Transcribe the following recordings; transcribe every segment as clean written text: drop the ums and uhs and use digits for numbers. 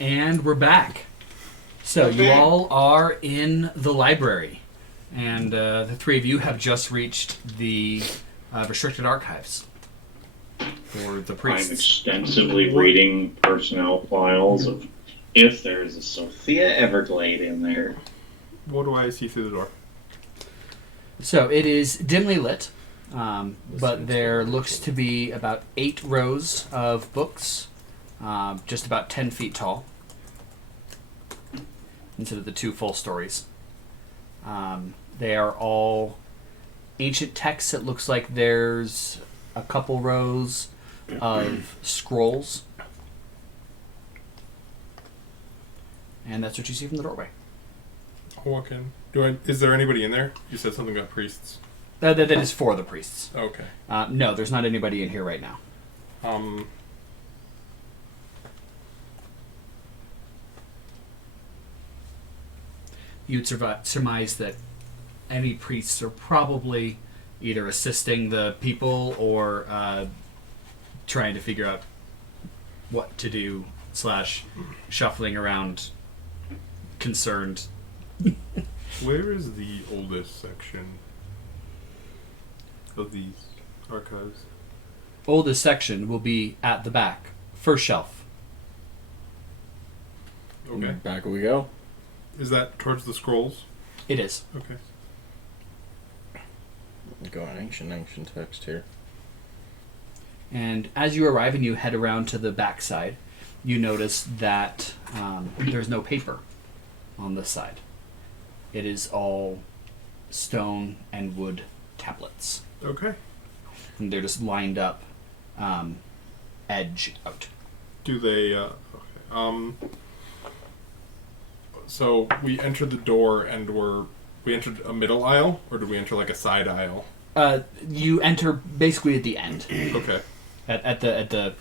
And we're back. So you all are in the library, and the three of you have just reached the restricted archives for the priests. I'm extensively reading personnel files of if there's a Sophia Everglade in there. What do I see through the door? So it is dimly lit, but there looks to be about 8 rows of books, just about 10 feet tall, instead of the 2 full stories. They are all ancient texts. It looks like there's a couple rows of scrolls. And that's what you see from the doorway. I'll walk in. Is there anybody in there? You said something about priests. That is for the priests. Okay. No, there's not anybody in here right now. You'd surmise that any priests are probably either assisting the people or trying to figure out what to do / shuffling around concerned. Where is the oldest section of these archives? Oldest section will be at the back, first shelf. Okay. Back we go. Is that towards the scrolls? It is. Okay. Going ancient text here. And as you arrive and you head around to the back side, you notice that there's no paper on this side. It is all stone and wood tablets. Okay. And they're just lined up, edge out. Do they, so we entered the door and we entered a middle aisle, or did we enter like a side aisle? You enter basically at the end. Okay. At the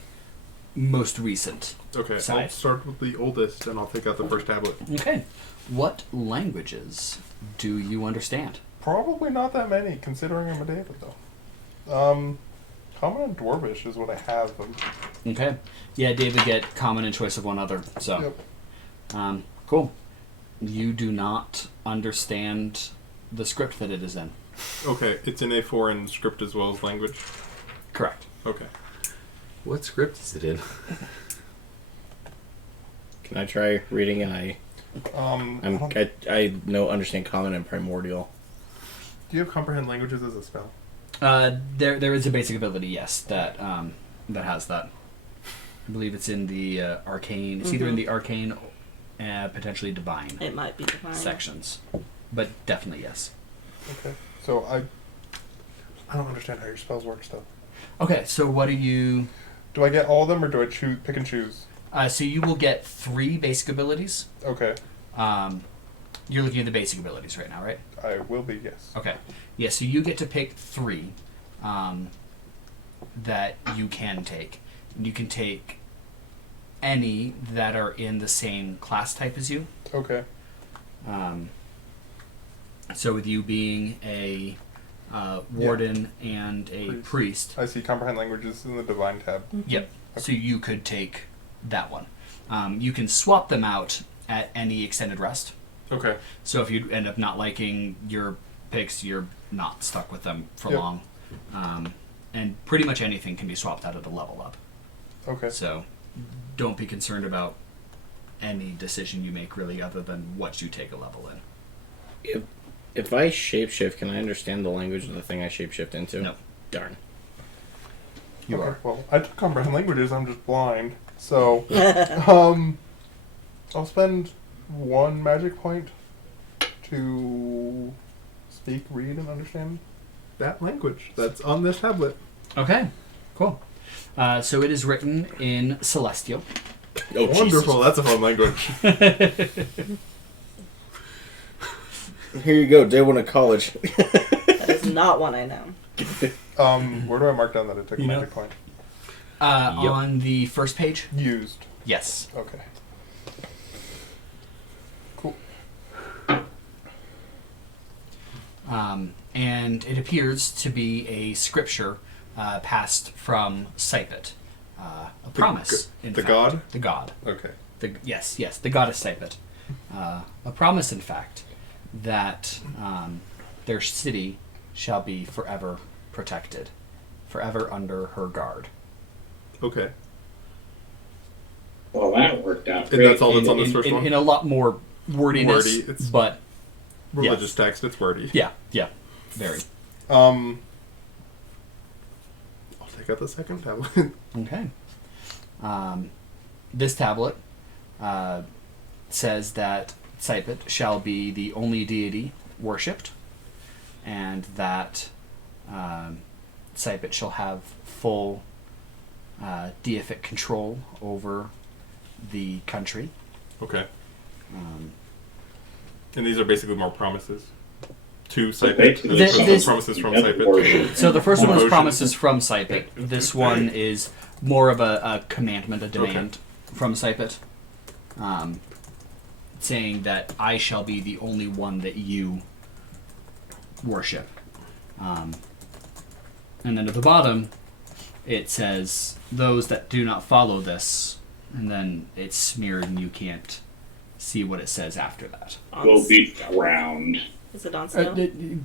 most recent Okay, side. I'll start with the oldest and I'll take out the first tablet. Okay. What languages do you understand? Probably not that many, considering I'm a Deva, though. Common and Dwarvish is what I have. Okay. Yeah, David get common and choice of one other. So, Yep. Cool. You do not understand the script that it is in. Okay, it's in a foreign script as well as language? Correct. Okay. What script is it in? Can I try reading? I understand common and primordial. Do you have comprehend languages as a spell? There is a basic ability, yes, that has that. I believe it's in the arcane. It's either in the arcane, potentially divine. It might be divine sections, but definitely yes. Okay. So I don't understand how your spells work still. Okay, so what do you? Do I get all of them, or do I pick and choose? So you will get 3 basic abilities. Okay. You're looking at the basic abilities right now, right? I will be, yes. Okay. Yeah, so you get to pick 3 that you can take. And you can take any that are in the same class type as you. Okay. So with you being a warden and a priest. I see comprehend languages in the divine tab. Yep. Okay. So you could take that one. You can swap them out at any extended rest. Okay. So if you end up not liking your picks, you're not stuck with them for long. And pretty much anything can be swapped out at a level up. Okay. So don't be concerned about any decision you make, really, other than what you take a level in. If I shapeshift, can I understand the language of the thing I shapeshift into? No. Darn. You are. Well, I took comprehend languages. I'm just blind. So, I'll spend 1 magic point to speak, read, and understand that language that's on this tablet. Okay. Cool. So it is written in Celestial. Oh, wonderful! Jesus. That's a fun language. Here you go, day 1 of college. That is not one I know. Where do I mark down that I took a magic point? On the first page? Used. Yes. Okay. Cool. And it appears to be a scripture passed from Sypetia. A promise. The god? The god. Okay. Yes, the goddess Sypet. A promise, in fact, that their city shall be forever protected, forever under her guard. Okay. Well, that worked out And great. that's all that's on this first one? In a lot more wordiness, Wordy, it's- but Religious text, it's wordy. yeah, very. I'll take out the second tablet. Okay. This tablet says that Sypet shall be the only deity worshipped, and that Sypet shall have full deific control over the country. Okay. And these are basically more promises to Sypet. basically This- this- Promises from Never Sypet. worship. So the first one was Devotion. promises from Sypet. This one is more of a commandment, a demand from Sypet, saying that I shall be the only one that you worship. And then at the bottom, it says, those that do not follow this, and then it's smeared and you can't see what it says after that. Will be drowned. Is it on sale?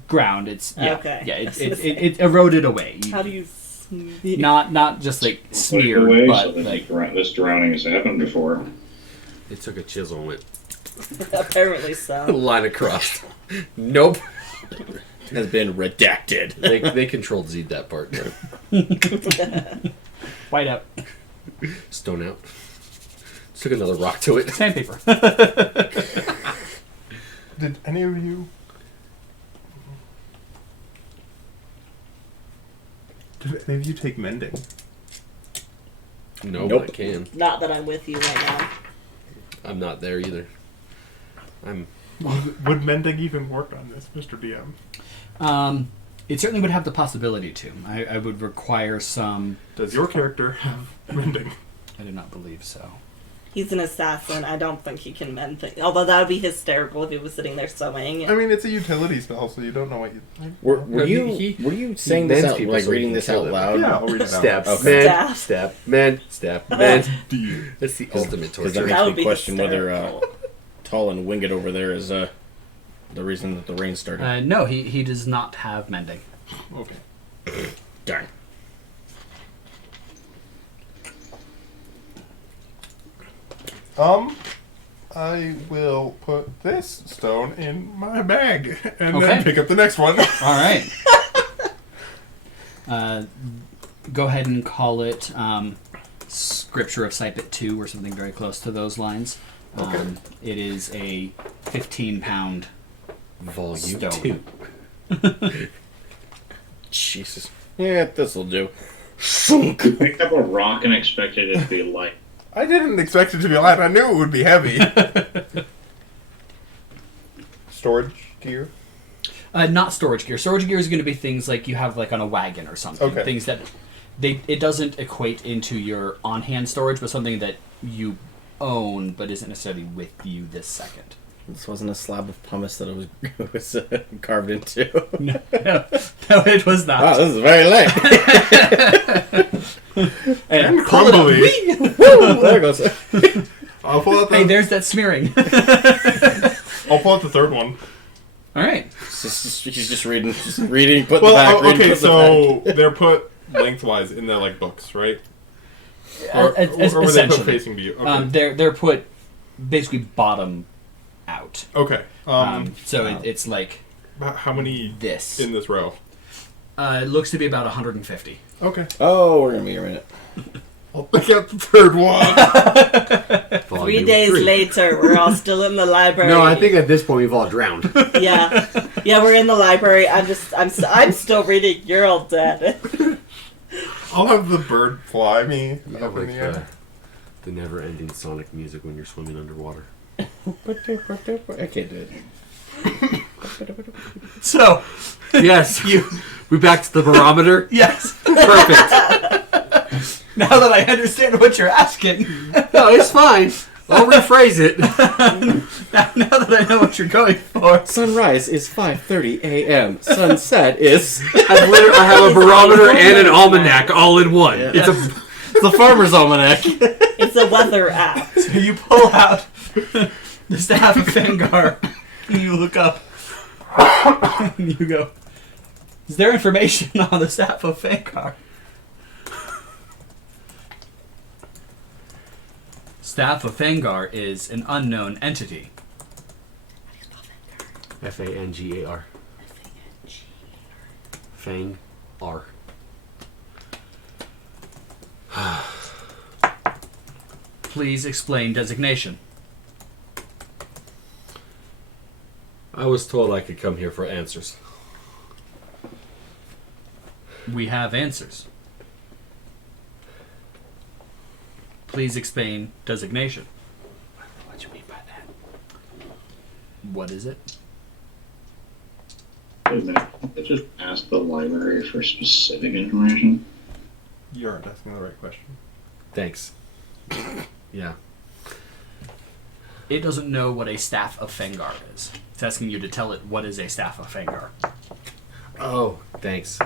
Ground, it's, yeah, Okay. yeah, it eroded away. How do you smear? Not just like Put it smeared, away but so that like this drowning has happened before. They took a chisel and went Apparently so. line across. Nope. Has been redacted. They controlled Z that part. white out Stone out. Took another rock to it. sandpaper. Did any of you... Did any of you take mending? No, Nope. but I can. Not that I'm with you right now. I'm not there either. I'm. Would mending even work on this, Mr. DM? It certainly would have the possibility to. I would require some. Does your character have mending? I do not believe so. He's an assassin. I don't think he can mend things. Although that would be hysterical if he was sitting there sewing. I mean, it's a utility spell, so you don't know what you... Were No, you saying this mends out, people like so he reading can this kill out them. loud? Yeah, I'll read it Stab, out. man, Stab. stab, man, stab, man. D. That's the ultimate Because that torture. That would makes me be question whether hysterical. Tall and Winged over there is the reason that the rain started. No, he does not have mending. Okay. Darn. I will put this stone in my bag and Okay. then pick up the next one. All right. Go ahead and call it Scripture of Sypet 2 or something very close to those lines. Okay. It is a 15-pound Volume stone. 2. Jesus. Yeah, this'll do. Picked up a rock and expected it to be light. I didn't expect it to be light. I knew it would be heavy. Storage gear? Not storage gear. Storage gear is going to be things like you have like on a wagon or something. Okay. Things that it doesn't equate into your on-hand storage, but something that you own but isn't necessarily with you this second. This wasn't a slab of pumice that it was carved into. No, it was not. Wow, this is very light. And Crumbly. Woo, there it goes. I'll pull out the, hey, there's that smearing. I'll pull out the third one. All right. She's just reading, put Well, the back. reading, okay, put the so back. they're put lengthwise in their like books, right? Or were they put Essentially. facing view? Okay. They're put basically bottom out. Okay. So it's like How many this. in this row? It looks to be about 150. Okay. Oh, we're gonna be here a minute. I'll pick out the third one. 3 Volume days 3. later, we're all still in the library. No, I think at this point we've all drowned. Yeah, we're in the library. I'm still reading. You're all dead. I'll have the bird fly me You up have in like the air. the never-ending sonic music when you're swimming underwater. I can't do it. So, Yes, we back to the barometer. yes. Perfect. Now that I understand what you're asking, No, it's fine. I'll rephrase it. now that I know what you're going for. Sunrise is 5:30 a.m. Sunset is. I have a barometer and an almanac all in one. Yeah. It's a farmer's almanac. Is is a weather app. So you pull out the Staff of Fengar, and you look up, and you go, is there information on the Staff of Fengar? Staff of Fengar is an unknown entity. Fangar. Fang R. Please explain designation. I was told I could come here for answers. We have answers. Please explain designation. What do you mean by that? What is it? Wait a minute. I just asked the library for specific information. You aren't asking the right question. Thanks. Yeah. It doesn't know what a Staff of Fengar is. It's asking you to tell it what is a Staff of Fengar. Oh, thanks.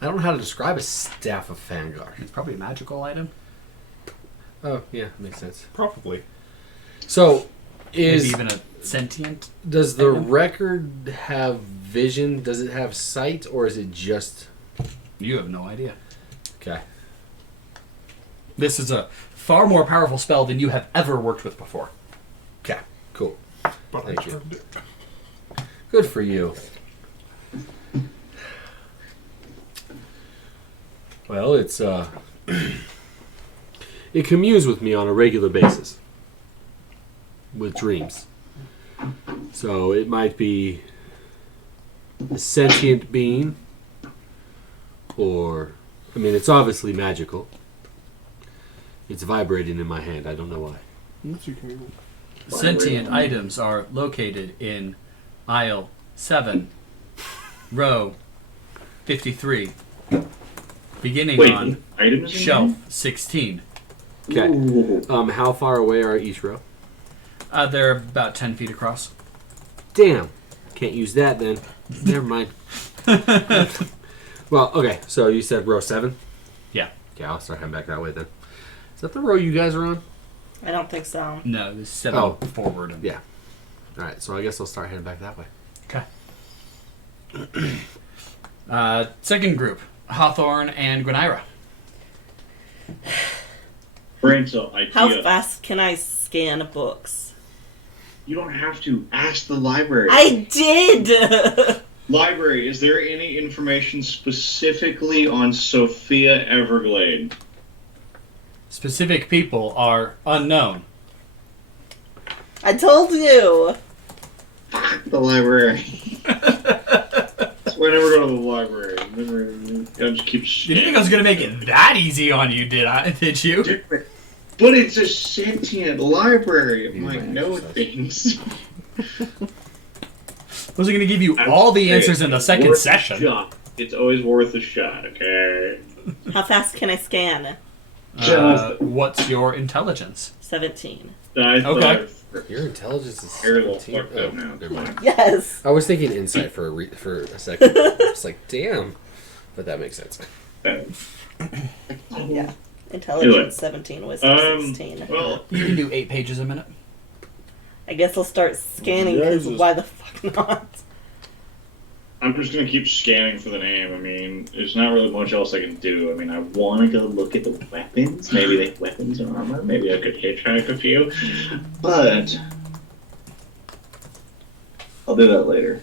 I don't know how to describe a Staff of Fangar. It's probably a magical item. Oh, yeah, makes sense. Probably. So, Maybe even a sentient. does the item? record have vision? Does it have sight, or is it just... You have no idea. Okay. This is a far more powerful spell than you have ever worked with before. Okay, cool. But Thank I you. turned it. Good for you. Well, it's, it communes with me on a regular basis. With dreams. So it might be a sentient being, or, I mean, it's obviously magical. It's vibrating in my hand. I don't know why. Unless you can... Sentient items are located in aisle 7, row 53, beginning Wait, on items in shelf 16. here? Okay. Ooh. How far away are each row? They're about 10 feet across. Damn. Can't use that then. Never mind. Well, okay. So you said row 7? Yeah. Okay, I'll start heading back that way then. Is that the row you guys are on? I don't think so. No, there's 7 Oh. forward. And Yeah. Alright, so I guess I'll start heading back that way. Okay. Second group, Hawthorn and Gwyneira. Brainstorm idea. How fast can I scan books? You don't have to ask the library. I did! Library, is there any information specifically on Sophia Everglade? Specific people are unknown. I told you! Fuck the library. So I never go to the library. I just keep You didn't think I was going to make it that easy on you, did you? But it's a sentient library. It You might might know exercise. things. I was going to give you all the answers in the second Worth a session. shot. It's always worth a shot, okay? How fast can I scan? What's your intelligence? 17. I thought Okay. Your intelligence is You're a little 17? fucked up now. Never mind. Yes! I was thinking insight for a second. It's like, damn. But that makes sense. Yeah. Intelligence Anyway. 17, wisdom 16. Well, You can do 8 pages a minute. I guess I'll start scanning because Jesus. why the fuck not? I'm just gonna keep scanning for the name. I mean, there's not really much else I can do. I mean, I want to go look at the weapons. Maybe they have weapons and armor. Maybe I could hitchhike a few. But I'll do that later.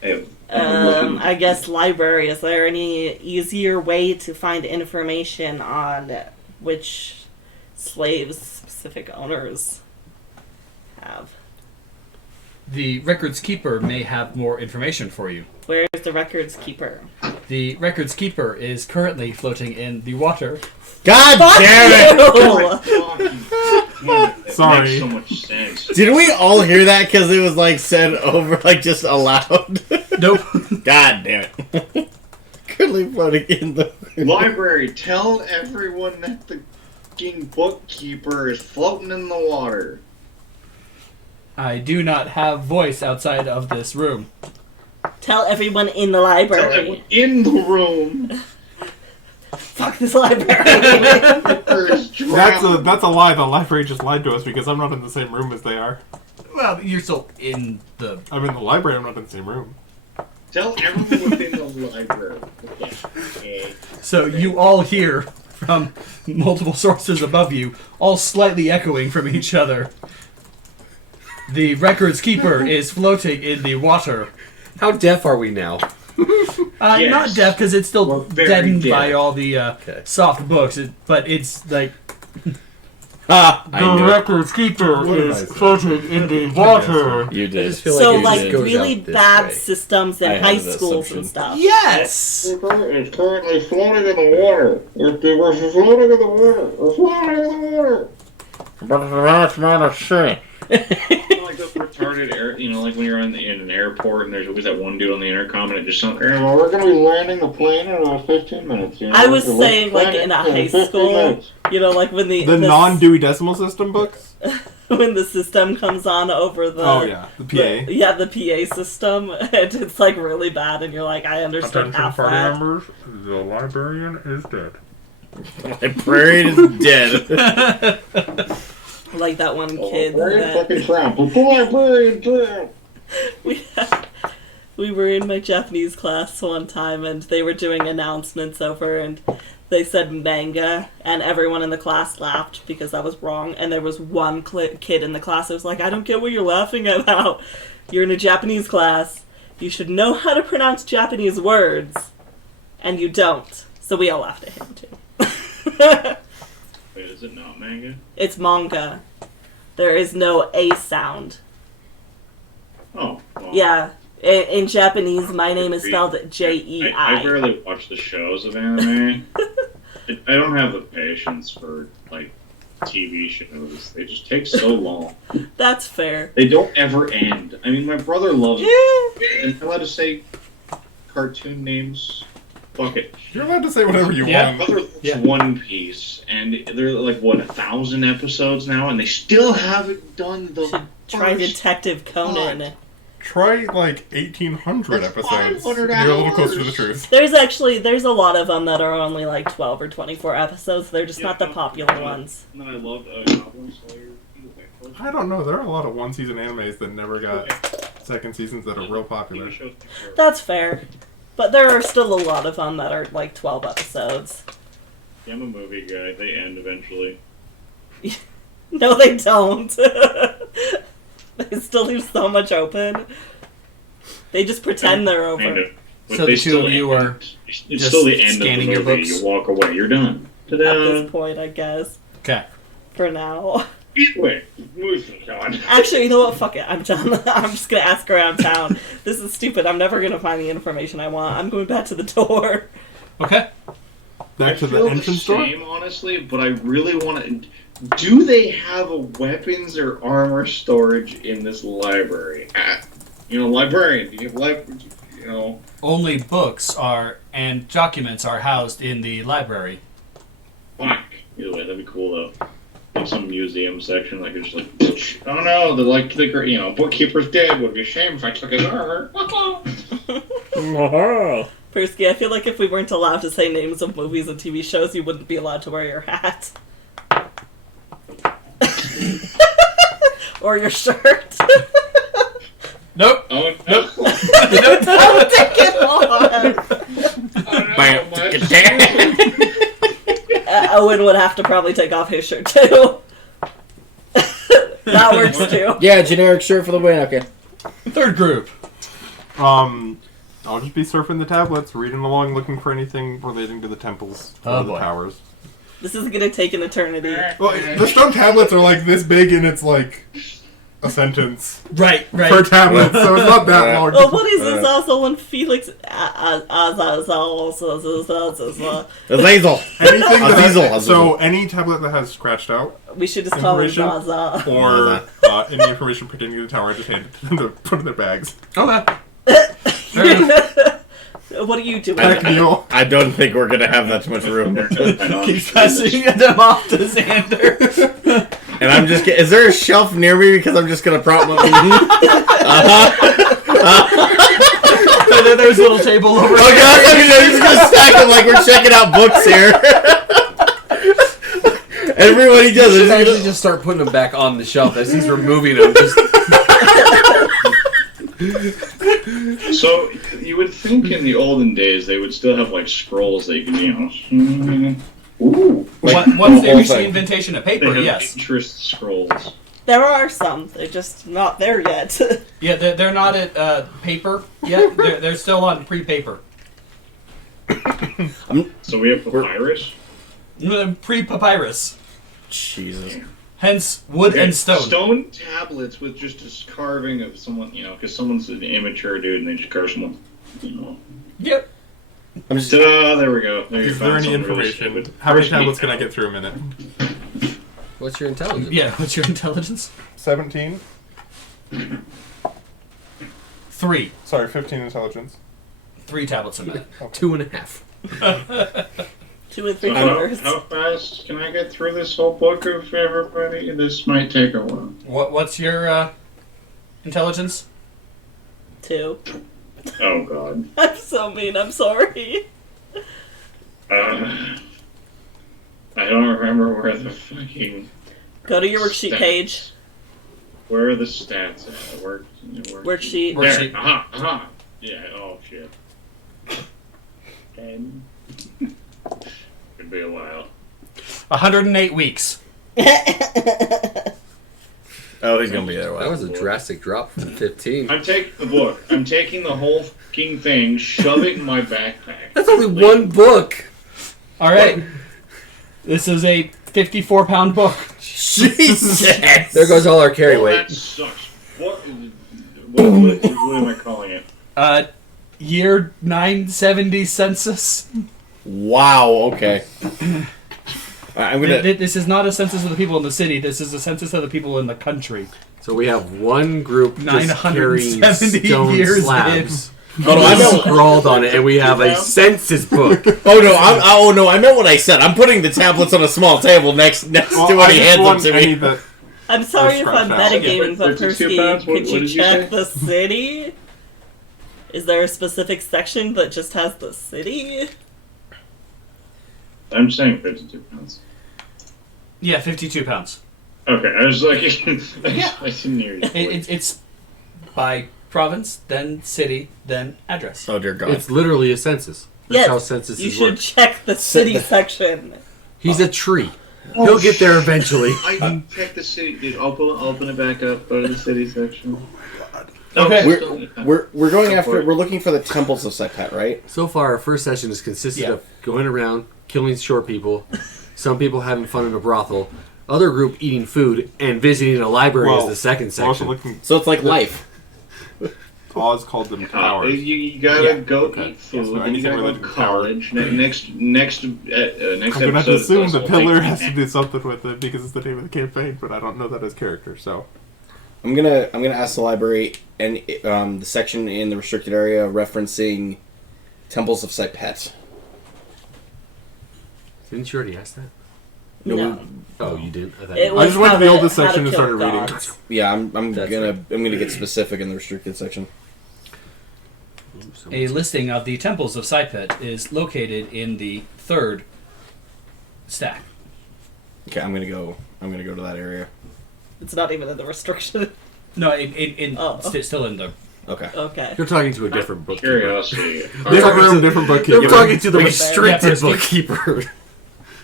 Hey, I'm looking- I guess library. Is there any easier way to find information on which slaves specific owners have? The records keeper may have more information for you. Where's the records keeper? The records keeper is currently floating in the water. God Fuck damn it! you! Sorry. Makes so much sense. Did we all hear that because it was like said over, like just aloud? Nope. God damn it! Currently floating in the Library, tell everyone that the fucking bookkeeper is floating in the water. I do not have voice outside of this room. Tell everyone in the Tell library. everyone in the room. Fuck this library. That's a lie. The library just lied to us because I'm not in the same room as they are. Well, you're still in the... I'm in the library, I'm not in the same room. Tell everyone within the library. Okay. So you all hear from multiple sources above you, all slightly echoing from each other. The records keeper is floating in the water. How deaf are we now? Yes. Not deaf, because it's still We're very deadened deaf. by all the soft books, but it's like... Ah, I The knew it. records keeper What did I is say? floating in the water. You I did. just feel So, it like, just goes really out this bad way. systems in I had high that schools assumption. and stuff. Yes! It's currently floating in the water. We're floating in the water. We're floating in the water. Like those retarded air, like when you're in an airport and there's always that one dude on the intercom and it just sounds. Well, we're gonna be landing the plane in about 15 minutes. I was saying, like, in a high school, like when The non-Dewey Decimal System books? when the system comes on over the Oh, yeah. The PA. the PA system, and it's like really bad, and you're like, I understood half that. members, the librarian is dead. Librarian is dead. Like that one kid fucking that trap. The librarian trap. we were in my Japanese class one time, and they were doing announcements over, and they said manga, and everyone in the class laughed because that was wrong, and there was one kid in the class that was like, I don't get what you're laughing about. You're in a Japanese class. You should know how to pronounce Japanese words, and you don't. So we all laughed at him, too. Wait, is it not manga? It's manga. There is no A sound. Oh. Well, Yeah. In Japanese, my name is spelled Jei. I rarely watch the shows of anime. I don't have the patience for, like, TV shows. They just take so long. That's fair. They don't ever end. I mean, my brother loves it. Am I allowed to say cartoon names? Fuck it. You're allowed to say whatever you Yeah. My want. brother loves One Piece, and they're like, 1,000 episodes now, and they still haven't done the Should try first Detective Conan. Try, like, 1,800 That's episodes. 500 You're a little closer to the hours. truth. There's a lot of them that are only like 12 or 24 episodes. They're just not the popular ones. And then I loved Goblin Slayer. I don't know. There are a lot of one-season animes that never got second seasons that are real popular. That's fair. But there are still a lot of them that are like 12 episodes. Yeah, I'm a movie guy. They end eventually. No, they don't. They still leave so much open. They just pretend they're over. Kind of. But So they the two still of you end. are It's just still the end scanning of your the movie. books? You walk away. You're done. At Ta-da! this point, I guess. Okay. For now. Anyway, moving on. Actually, you know what? Fuck it. I'm done. I'm just gonna ask around town. This is stupid. I'm never gonna find the information I want. I'm going back to the door. Okay. Back to I the feel entrance door? same, honestly, but I really want to. Do they have a weapons or armor storage in this library? Librarian. Do you have Only books and documents are housed in the library. Fuck. Either way, that'd be cool though. In some museum section, like it's just like, oh no, the bookkeeper's dead. Would be a shame if I took his armor. Perske, I feel like if we weren't allowed to say names of movies and TV shows, you wouldn't be allowed to wear your hat. Or your shirt. Nope. Oh no! Don't take it on. Owen would have to probably take off his shirt too. That works too. Yeah, generic shirt for the win. Okay. Third group. I'll just be surfing the tablets, reading along, looking for anything relating to the temples Oh, or the boy. towers. This is gonna take an eternity. Well, the stone tablets are like this big, and it's like a sentence Right. per tablet, so it's not that long. Oh, what is this also when Felix Azazel. Anything that Azazel. has, so any tablet that has scratched out we should just call him Information? Zaza. or any information pertaining to the tower, I just hand it to them to put in their bags. Okay. Fair enough. What are you doing? Heck deal. I don't think we're gonna have that much room. Keep passing them off to Xander. And I'm just. Is there a shelf near me? Because I'm just gonna prop my. There's a little table over Oh there. god, I'm just gonna stack them like we're checking out books here. Everybody You does should actually it. just start putting them back on the shelf as he's removing them. Just So you would think in the olden days they would still have like scrolls that you can, ooh. Once the they whole reach the thing. inventation of They paper, have yes. interest scrolls. There are some. They're just not there yet. Yeah, they're not at paper yet. They're still on pre-paper. So we have papyrus. Pre-papyrus. Jesus. Hence, wood and stone. Stone tablets with just a carving of someone, because someone's an immature dude and they just carve someone, Yep. I'm just. Ta-da, there we go. There you Is there found any something really information? stupid. How many First tablets meat can I now. get through a minute? what's your intelligence? Yeah, what's your intelligence? 17. 3. Sorry, 15 intelligence. 3 tablets a minute. 2.5. 2 and 3 So quarters. how fast can I get through this whole book of everybody? This might take a while. What's your intelligence? 2. Oh god. I'm so mean. I'm sorry. I don't remember where the fucking Go to your worksheet stats- page. Where are the stats at? Worksheet. Work- There. Worksheet. Aha. Yeah. Oh shit. 10. Could be a while. 108 weeks. Oh, he's gonna be there. That was a drastic drop from 15. I'm taking the book. I'm taking the whole fucking thing, shove it in my backpack. That's only one book. All right. This is a 54-pound book. Jesus. There goes all our carry Well, weight. that sucks. What am I calling it? Year 970 census. Wow. Okay. I'm gonna. This is not a census of the people in the city. This is a census of the people in the country. So we have one group just carrying 970 stone years slabs. Oh no, I meant. Scrawled on it, and we have a census book. Oh no, I meant what I said. I'm putting the tablets on a small table next to when he hands them to me. I'm sorry if I'm Scratch out. metagaming, but 52 pounds? Perske, What could you did you check say? the city? Is there a specific section that just has the city? I'm saying 52 pounds. Yeah, 52 pounds. Okay, I was like, Yeah. I didn't hear you. It's by province, then city, then address. Oh dear God. It's literally a census. That's Yes, how census you is should work. check the city section. He's a tree. He'll get there eventually. I can check the city. Dude, open it back up. Go to the city section. Okay. We're going after. We're looking for the temples of Sypetia, right? So far, our first session has consisted Yeah. of going around, killing short people, some people having fun in a brothel, other group eating food, and visiting a library as the second We're also section. looking. So it's like life. Oz called them towers. You gotta Yeah. go Okay. eat food. So and you anything gotta go related to to tower. college. Next I'm gonna have episode. to assume is the also pillar like- has to do something with it because it's the name of the campaign, but I don't know that as character. So I'm gonna ask the library and the section in the restricted area referencing temples of Sypetia. Didn't you already ask that? No. Oh, you did? I thought It you was I just went to how the oldest how to section and kill started reading. gods. Yeah, I'm That's gonna get specific in the restricted section. A listing of the temples of Sypet is located in the 3rd stack. Okay, I'm gonna go to that area. It's not even in the restriction. No, in Oh. still in the. Okay. Okay. You're talking to a different bookkeeper. Curiosity. Different room, different bookkeeper. You're talking to the Yeah, restricted Perske. bookkeeper.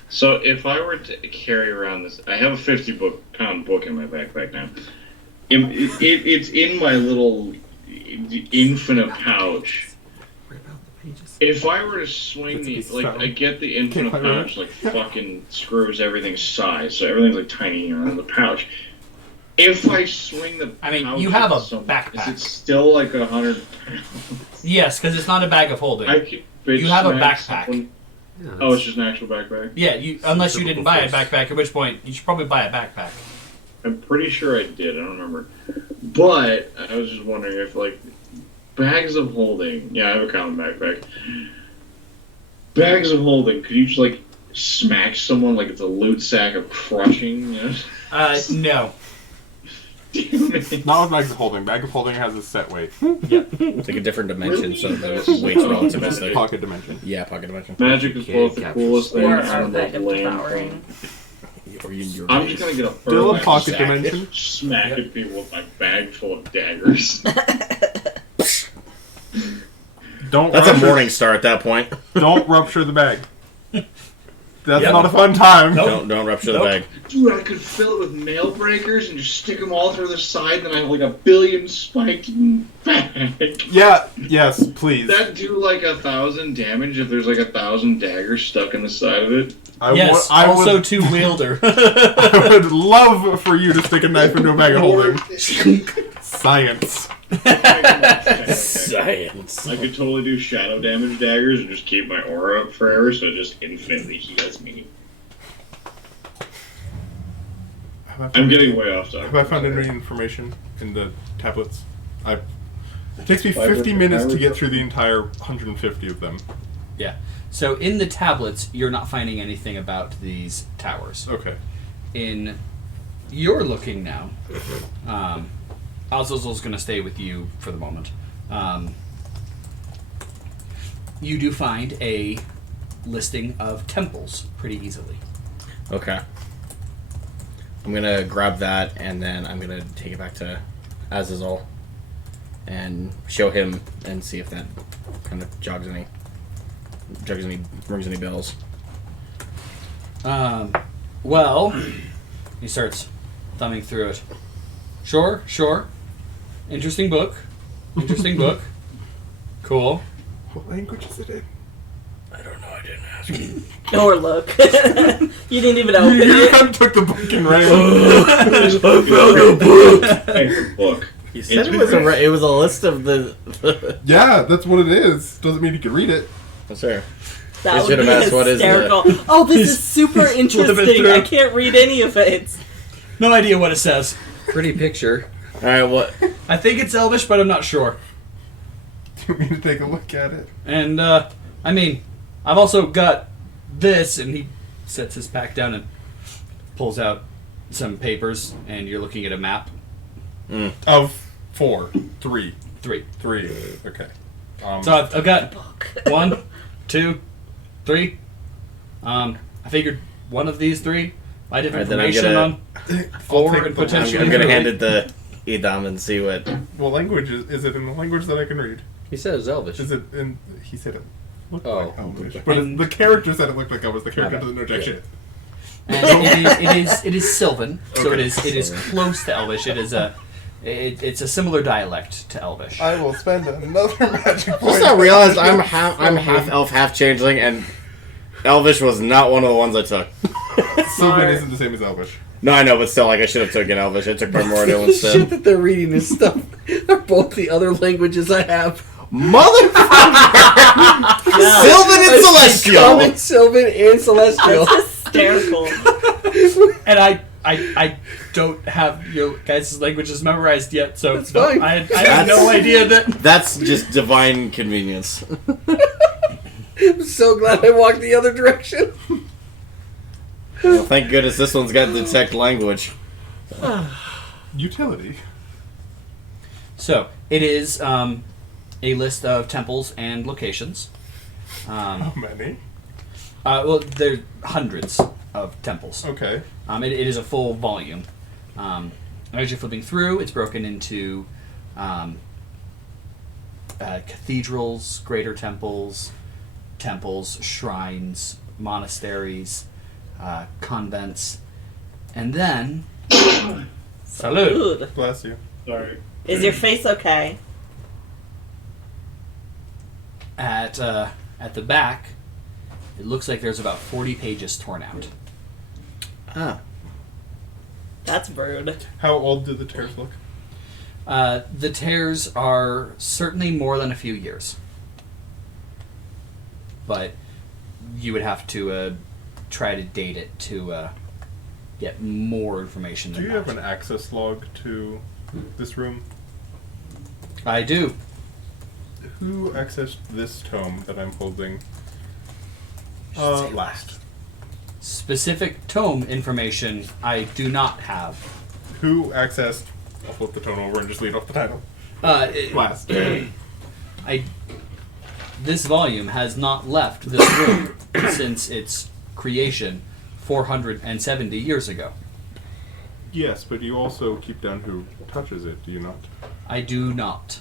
So if I were to carry around this, I have a 50-pound book in my backpack now. It's in my little infinite pouch. If I were to swing It's a the, piece of like, stone. I get the Can't infinite quite remember. pouch, like, fucking screws everything's size, so everything's, like, tiny, in the pouch. If I swing the I mean, pouch you have a at someone, backpack. Is it still, like, 100 pounds? Yes, because it's not a bag of holding. I could bitch You have a smack backpack. someone- Yeah, Oh, it's just an actual backpack? Yeah, unless you didn't buy a Typical backpack, at which point you should probably buy a backpack. I'm pretty sure I did. I don't remember. But I was just wondering if, like, bags of holding. Yeah, I have a common backpack. Bags of holding. Could you just, like, smack someone like it's a loot sack of crushing? You know? No. Damn it. Not with bag of holding. Bag of holding has a set weight. It's like a different dimension, so the weight's relativistic. Pocket dimension. Yeah, pocket dimension. Magic is both the coolest thing Or and a the bag of lame devouring. thing. Or your I'm just gonna get a Still a fur pocket sack dimension. and smacking people with my bag full of daggers. Don't That's a rupture- morning star at that point. Don't rupture the bag. That's Yep. not a fun time. Nope. Don't rupture the Nope. bag. Dude, I could fill it with nail breakers and just stick them all through the side, and then I have like a billion spiked bag. Yeah. Yes, please. That do like 1,000 damage if there's like 1,000 daggers stuck in the side of it. Yes, I also would, two wielder. I would love for you to stick a knife into a bag of holding. Science. Science. I could totally do shadow damage daggers and just keep my aura up forever, so it just infinitely heals me. I'm getting way off topic. Have I found any information in the tablets? It takes me 50 minutes to get through the entire 150 of them. Yeah. So in the tablets, you're not finding anything about these towers. Okay. In you're looking now. Azazel's going to stay with you for the moment. You do find a listing of temples pretty easily. Okay. I'm gonna grab that and then I'm gonna take it back to Azazel and show him and see if that kind of rings any bells. Well, he starts thumbing through it. Sure. Interesting book. Cool. What language is it in? I don't know, I didn't ask. Or look. You didn't even open You it. took the book and ran. Hey, the book. You said it was a list of the Yeah, that's what it is. Doesn't mean you can read it. That's fair. That You would should be have asked what is hysterical. Oh, this is super interesting. through. I can't read any of it. No idea what it says. Pretty picture. Alright, what? I think it's Elvish, but I'm not sure. Do you want me to take a look at it? And, I mean, I've also got this, and he sets his pack down and pulls out some papers, and you're looking at a map. Of 4. 3. 3. Okay. So I've got 1, 2, 3. I figured one of these 3. I have Alright, then I'm information gonna- on 4 take and the- potentially I'm gonna 3. hand it to Idham and see what. What language is it in? The language that I can read? He says Elvish. Is it in? He said it looked Oh. like Elvish, but the character said it looked like Elvish. The character Okay. doesn't know jack Yeah. shit. And it is Sylvan, so Okay. it is close to Elvish. It's a similar dialect to Elvish. I will spend another magic point. Just now realized I'm half elf, half changeling, and Elvish was not one of the ones I took. Sylvan isn't the same as Elvish. No, I know, but still, like I should have taken Elvish. I took Primordial The shit instead. that they're reading this stuff are both the other languages I have. Motherfucker! Sylvan and Celestial. Common, Sylvan, and Celestial. That's hysterical. And I don't have your guys' languages memorized yet, so That's fine. I have no idea that. That's just divine convenience. I'm so glad I walked the other direction. Well, thank goodness this one's got detect language. Utility. So it is a list of temples and locations. How many? Well, there are hundreds of temples. Okay. It is a full volume. As you're flipping through, it's broken into cathedrals, greater temples, shrines, monasteries, convents, and then salud. Dude, Bless you. Sorry. is your face okay? At the back, it looks like there's about 40 pages torn out. Ah. That's rude. How old do the tears look? The tears are certainly more than a few years, but you would have to try to date it to get more information Do than you that. have an access log to this room? I do. Who accessed this tome that I'm holding? Last. Specific tome information I do not have. Who accessed I'll flip the tone over and just lead off the title. Last. This volume has not left this room since its creation 470 years ago. Yes, but you also keep down who touches it, do you not? I do not.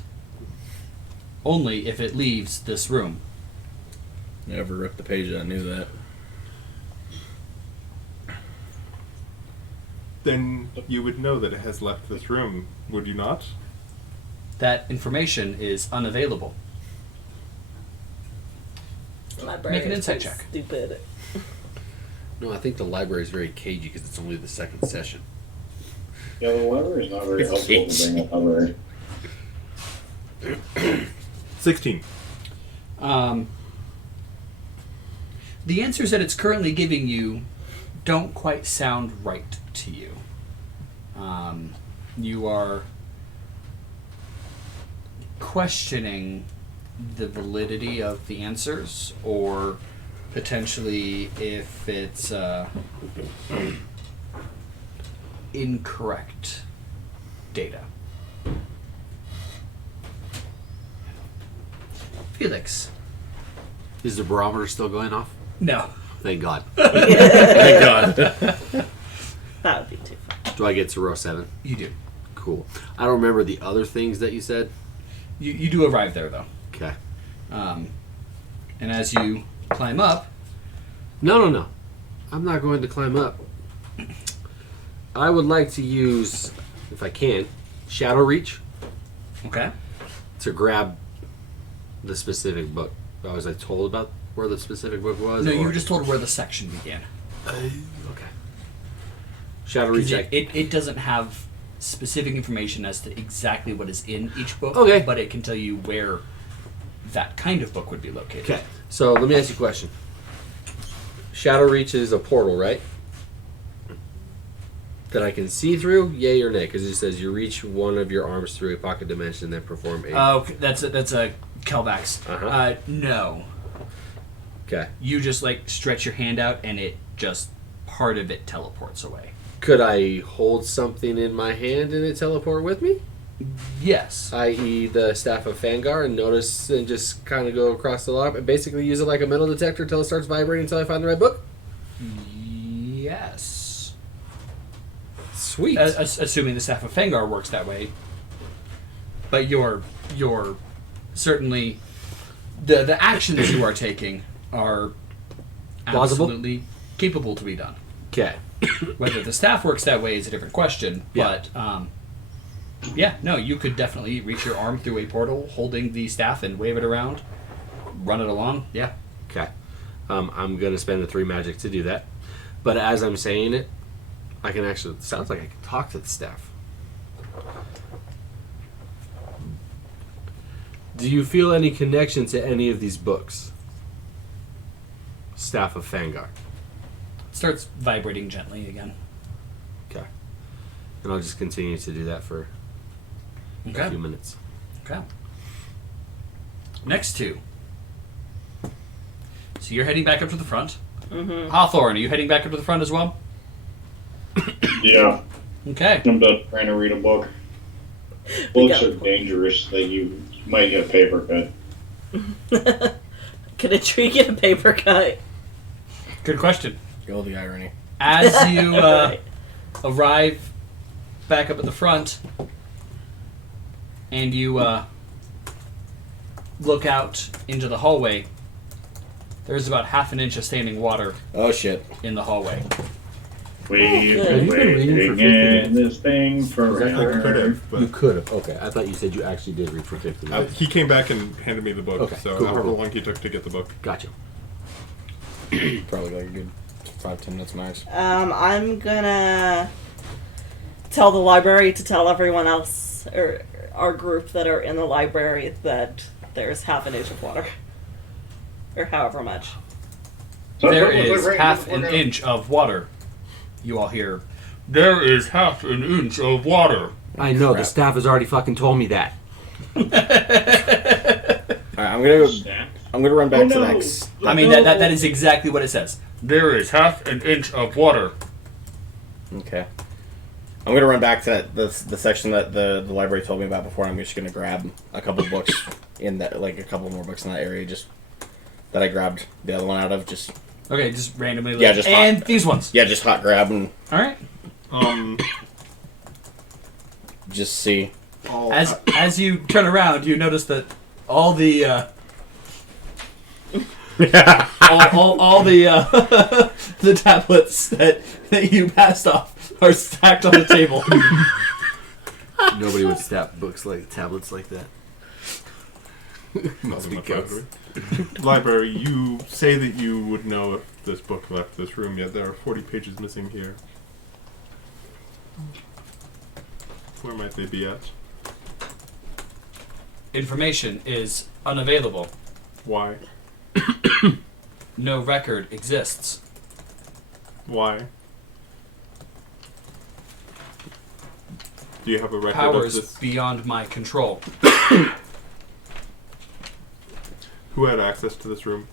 Only if it leaves this room. Never ripped the page. I knew that. Then you would know that it has left this room, would you not? That information is unavailable. Library Make an is insight pretty check. Stupid. No, I think the library is very cagey because it's only the second session. Yeah, the library is not very helpful to bring a library. 16. The answers that it's currently giving you don't quite sound right to you. You are questioning the validity of the answers, or potentially if it's incorrect data. Felix. Is the barometer still going off? No. Thank God. Thank God. That would be too fun. Do I get to row 7? You do. Cool. I don't remember the other things that you said. You do arrive there, though. Okay. And as you climb up... No. I'm not going to climb up. I would like to use, if I can, Shadow Reach Okay. to grab the specific book. Was I told about where the specific book was? No, or- you were just told where the section began. Okay. Shadow Reach. It doesn't have specific information as to exactly what is in each book, Okay. but it can tell you where that kind of book would be located. Okay. So let me ask you a question. Shadow Reach is a portal, right? That I can see through, yay or nay? Because it says you reach one of your arms through a pocket dimension, then perform a. Oh, that's a Kelvax. Uh-huh. No. Okay. You just stretch your hand out, and it just part of it teleports away. Could I hold something in my hand and it teleport with me? Yes. I.e. the Staff of Fangar, and notice and just kind of go across the lot and basically use it like a metal detector until it starts vibrating until I find the right book? Yes. Sweet. Assuming the Staff of Fangar works that way. But you're certainly the actions you are taking are Plausible? absolutely capable to be done. Okay. Whether the staff works that way is a different question. Yeah. But you could definitely reach your arm through a portal, holding the staff and wave it around, run it along. Yeah. Okay. I'm going to spend the 3 magic to do that. But as I'm saying it, I can actually... It sounds like I can talk to the staff. Do you feel any connection to any of these books? Staff of Fangar. Starts vibrating gently again. Okay. And I'll just continue to do that for a Okay. few minutes. Okay. Next 2. So you're heading back up to the front. Mm-hmm. Hawthorn, are you heading back up to the front as well? Yeah, Okay. I'm done trying to read a book. Books are dangerous. That you might get a paper cut. Could a tree get a paper cut? Good question. Go the irony. As you Right. arrive back up at the front, and you look out into the hallway, there's about half an inch of standing water Oh shit. in the hallway. We've Have been you been reading for 50 waiting in minutes? this thing I could forever. have, but You could have. Okay. I thought you said you actually did read for 50 minutes. he came back and handed me the book, Okay, so cool, however cool. long he took to get the book. Gotcha. Probably like a good 5-10 minutes max. I'm gonna tell the library to tell everyone else, or our group that are in the library, that there's half an inch of water. Or however much. There is half an inch of water. You all hear, there is half an inch of water. I know. The Crap. staff has already fucking told me that. Alright, I'm gonna run back to the next. I mean, that is exactly what it says. There is half an inch of water. Okay. I'm gonna run back to the section that the library told me about before. And I'm just gonna grab a couple books in that, like a couple more books in that area, just that I grabbed the other one out of. Just Okay, just randomly. Yeah, just and hot. these ones. yeah, just hot grab and All right. just see. As you turn around, you notice that all the all the the tablets that you passed off are stacked on the table. Nobody would stack tablets like that. Nothing be much ghosts. library. Library, you say that you would know if this book left this room, yet there are 40 pages missing here. Where might they be at? Information is unavailable. Why? No record exists. Why? Do you have a record Powers of this? beyond my control. Who had access to this room?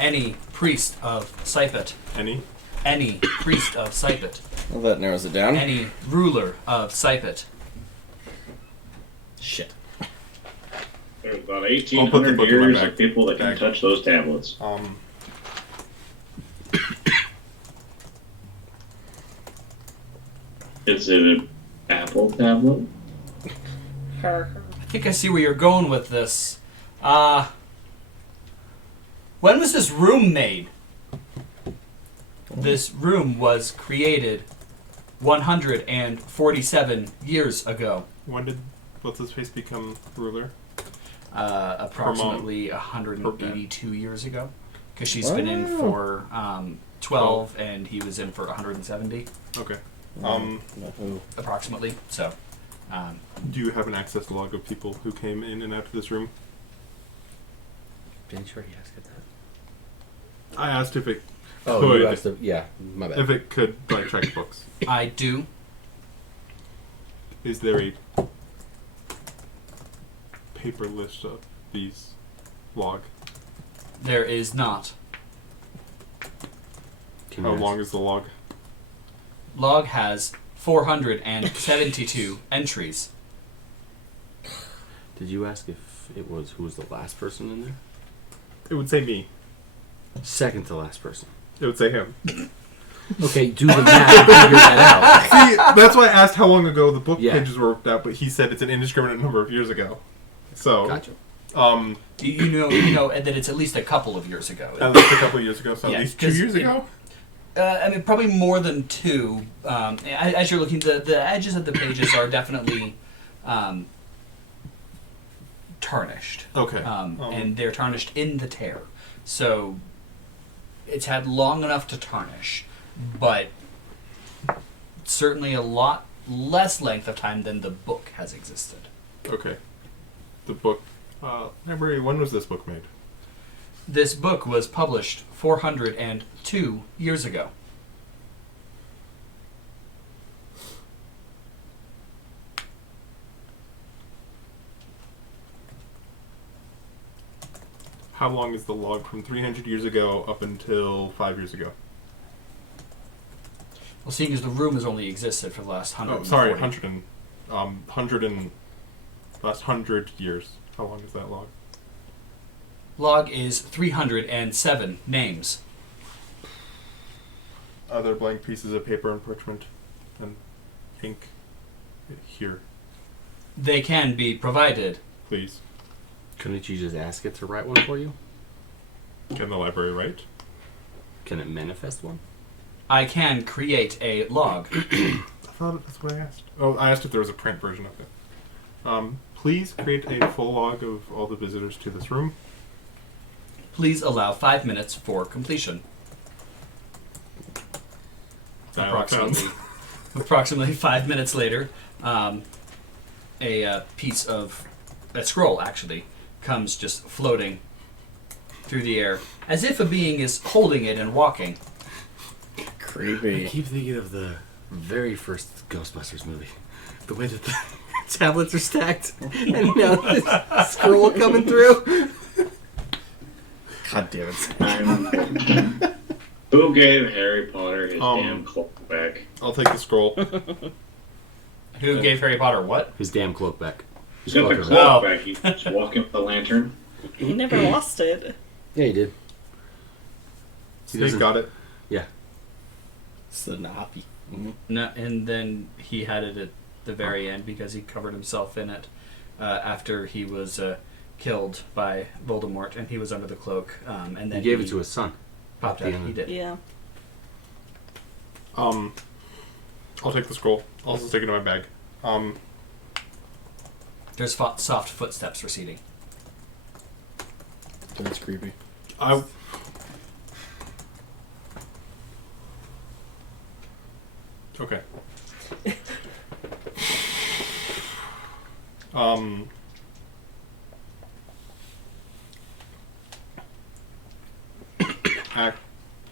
Any priest of Sypetia. Any? Any priest of Sypetia. Well, that narrows it down. Any ruler of Sypetia. Shit. There's about I'll put the 1,800 book in my years bag. of people that can Bag. touch those tablets. Is it an Apple tablet? I think I see where you're going with this. When was this room made? This room was created 147 years ago. When did What's-His-Face become ruler? Approximately 182 years ago. Because she's been in for 12 and he was in for 170. Okay. Approximately. So, Do you have an access log of people who came in and out of this room? Didn't you already ask it that? I asked if it Oh, could. you asked the, yeah, my bad. If it could, like, check books. I do. Is there a paper list of these log? There is not. Can you How ask- long is the log? Log has 472 entries. Did you ask if it was who was the last person in there? It would say me. Second to last person. It would say him. Okay, do the math and figure that See, that's why I asked how long ago the book Yeah. pages were worked out, but he said it's an indiscriminate number of years ago. So, out. Gotcha. You know that it's at least a couple of years ago. at least a couple of years ago, so Yeah, at least 2 'cause years ago? I mean, probably more than two. As you're looking, the edges of the pages are definitely tarnished. Okay. And they're tarnished in the tear. So it's had long enough to tarnish, but certainly a lot less length of time than the book has existed. Okay. The book. Library, when was this book made? This book was published 402 years ago. How long is the log from 300 years ago up until 5 years ago? Well, seeing as the room has only existed for the last 100. Oh, sorry, 100 and last 100 years. How long is that log? Log is 307 names. Are there blank pieces of paper and parchment and ink here, They can be provided. please? Couldn't you just ask it to write one for you? Can the library write? Can it manifest one? I can create a log. I thought that's what I asked. Oh, I asked if there was a print version of it. Please create a full log of all the visitors to this room. Please allow 5 minutes for completion. Dial tones. Approximately 5 minutes later, a scroll actually comes just floating through the air, as if a being is holding it and walking. I Creepy. keep thinking of the very first Ghostbusters movie. The way that the tablets are stacked and now this scroll coming through. God damn it. Who gave Harry Potter Potter his damn cloak back. I'll take the scroll. Who gave Harry Potter what? His damn cloak back. He's got the Cloak cloak Oh. back. He's just walking with the lantern. He never lost it. Yeah, he did. Steve got it. It's the Napi. No, and then he had it at the very end because he covered himself in it after he was killed by Voldemort, and he was under the cloak. And then He gave it to his son. popped out. He did. Yeah. I'll take the scroll. I'll also stick it in my bag. There's soft footsteps receding. That's creepy. Okay.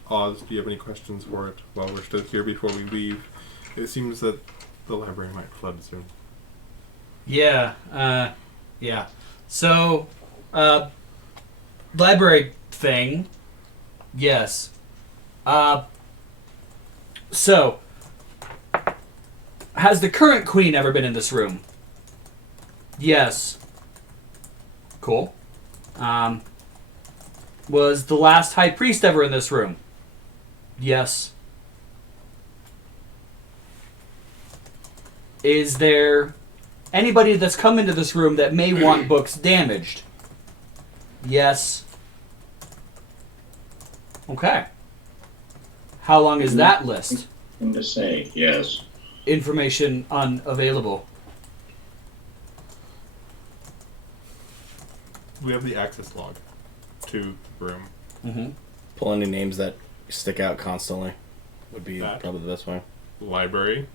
Oz, do you have any questions for it while we're still here before we leave? It seems that the library might flood soon. Yeah. Yeah. So, library thing. Yes. So, has the current queen ever been in this room? Yes. Cool. Was the last high priest ever in this room? Yes. Is there anybody that's come into this room that may want books damaged? Yes. Okay. How long is that list? I'm to say yes. Information unavailable. We have the access log to the room. Mm-hmm. Pull any names that stick out constantly would be That. probably the best way. Library.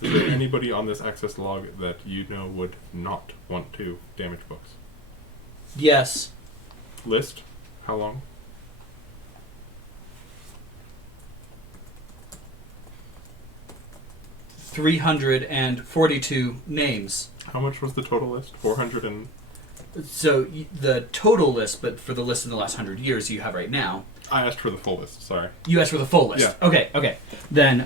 Is there anybody on this access log that you know would not want to damage books? Yes. List. How long? 342 names. How much was the total list? 400 and... So the total list, but for the list in the last 100 years you have right now, I asked for the full list, sorry. you asked for the full list. Yeah. Okay. Then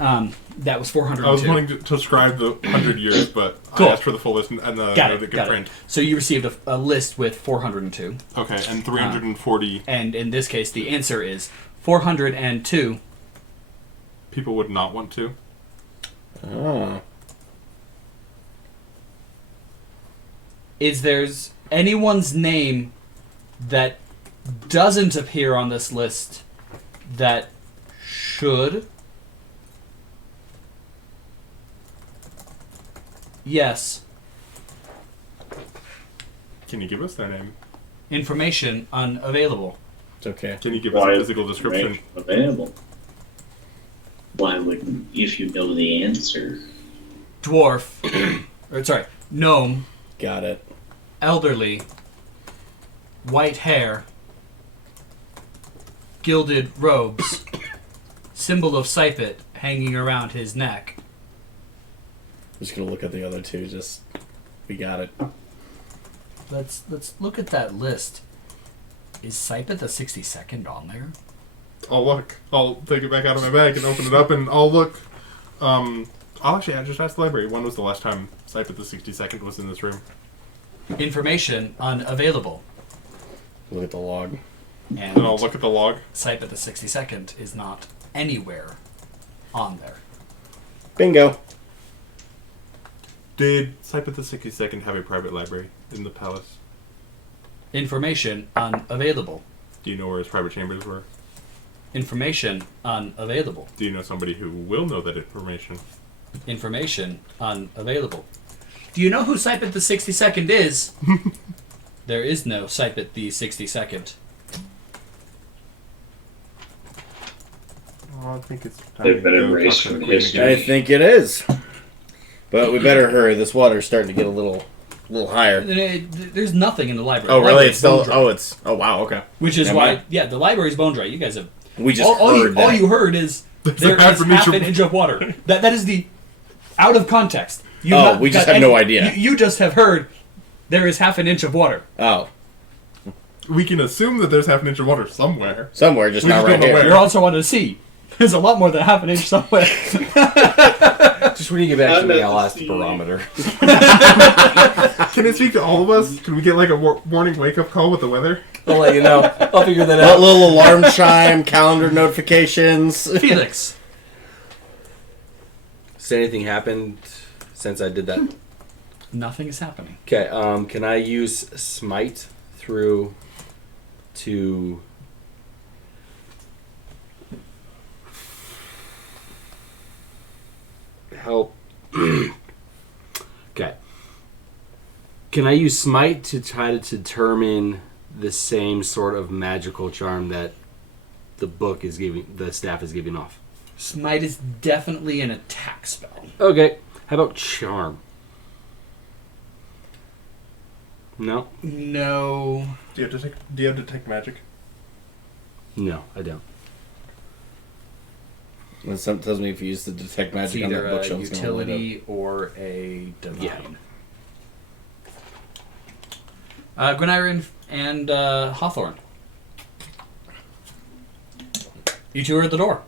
that was 402. I was wanting to describe the 100 years, but Cool. I asked for the full list and the Got the it. good Got print. it. So you received a list with 402, Okay, and 340 and in this case the answer is 402. people would not want to. Oh. Is there's anyone's name that doesn't appear on this list that should? Yes. Can you give us their name? Information unavailable. It's okay. Can you give us Why a is physical description? information available? Why wouldn't, if you know the answer? Dwarf. or sorry, gnome. Got it. Elderly. White hair. Gilded robes. Symbol of Sypet hanging around his neck. Just gonna look at the other two. We got it. Let's look at that list. Is Sypet the 62nd on there? I'll look. I'll take it back out of my bag and open it up and I'll look. I'll just ask the library. When was the last time Sypet the 62nd was in this room? Information unavailable. Look at the log. And And I'll look at the log. Sypet the 62nd is not anywhere on there. Bingo. Did Sypet the 62nd have a private library in the palace? Information unavailable. Do you know where his private chambers were? Information unavailable. Do you know somebody who will know that information? Information unavailable. Do you know who Sypet the 62nd is? There is no Sypet the 62nd. Oh, I think it's time They've to been go erased talk to the from queen history. I think it is. But we better hurry. This water's starting to get a little higher. There's nothing in the library. Oh, The really? library's It's still. bone dry. Oh, it's. Oh, wow. Okay. Which is Am why, I- yeah, the library's bone dry. You guys have. We just all heard that. you heard is there half is an half inch an of- inch of water. That is the out of context. You Oh, not we just got have no idea. You just have heard there is half an inch of water. Oh, We can assume that there's half an inch of water somewhere. somewhere, just We not just right don't know here. where. You're also on the sea. There's a lot more than half an inch somewhere. Just when you get back to me, I'll ask the barometer. Can it speak to all of us? Can we get like a morning wake-up call with the weather? I'll let you know. I'll figure that out. Little alarm chime, calendar notifications. Felix. Has anything happened since I did that? Nothing is happening. Okay, can I use Smite through to... help? Okay. Can I use Smite to try to determine the same sort of magical charm that the staff is giving off? Smite is definitely an attack spell. Okay. How about Charm? No? No. Do you have detect magic? No, I don't. And some tells me if you use the detect It's magic on either that a bookshelf, it's gonna light utility or a divine. Yeah. Gwyneira and Hawthorn. You two are at the door.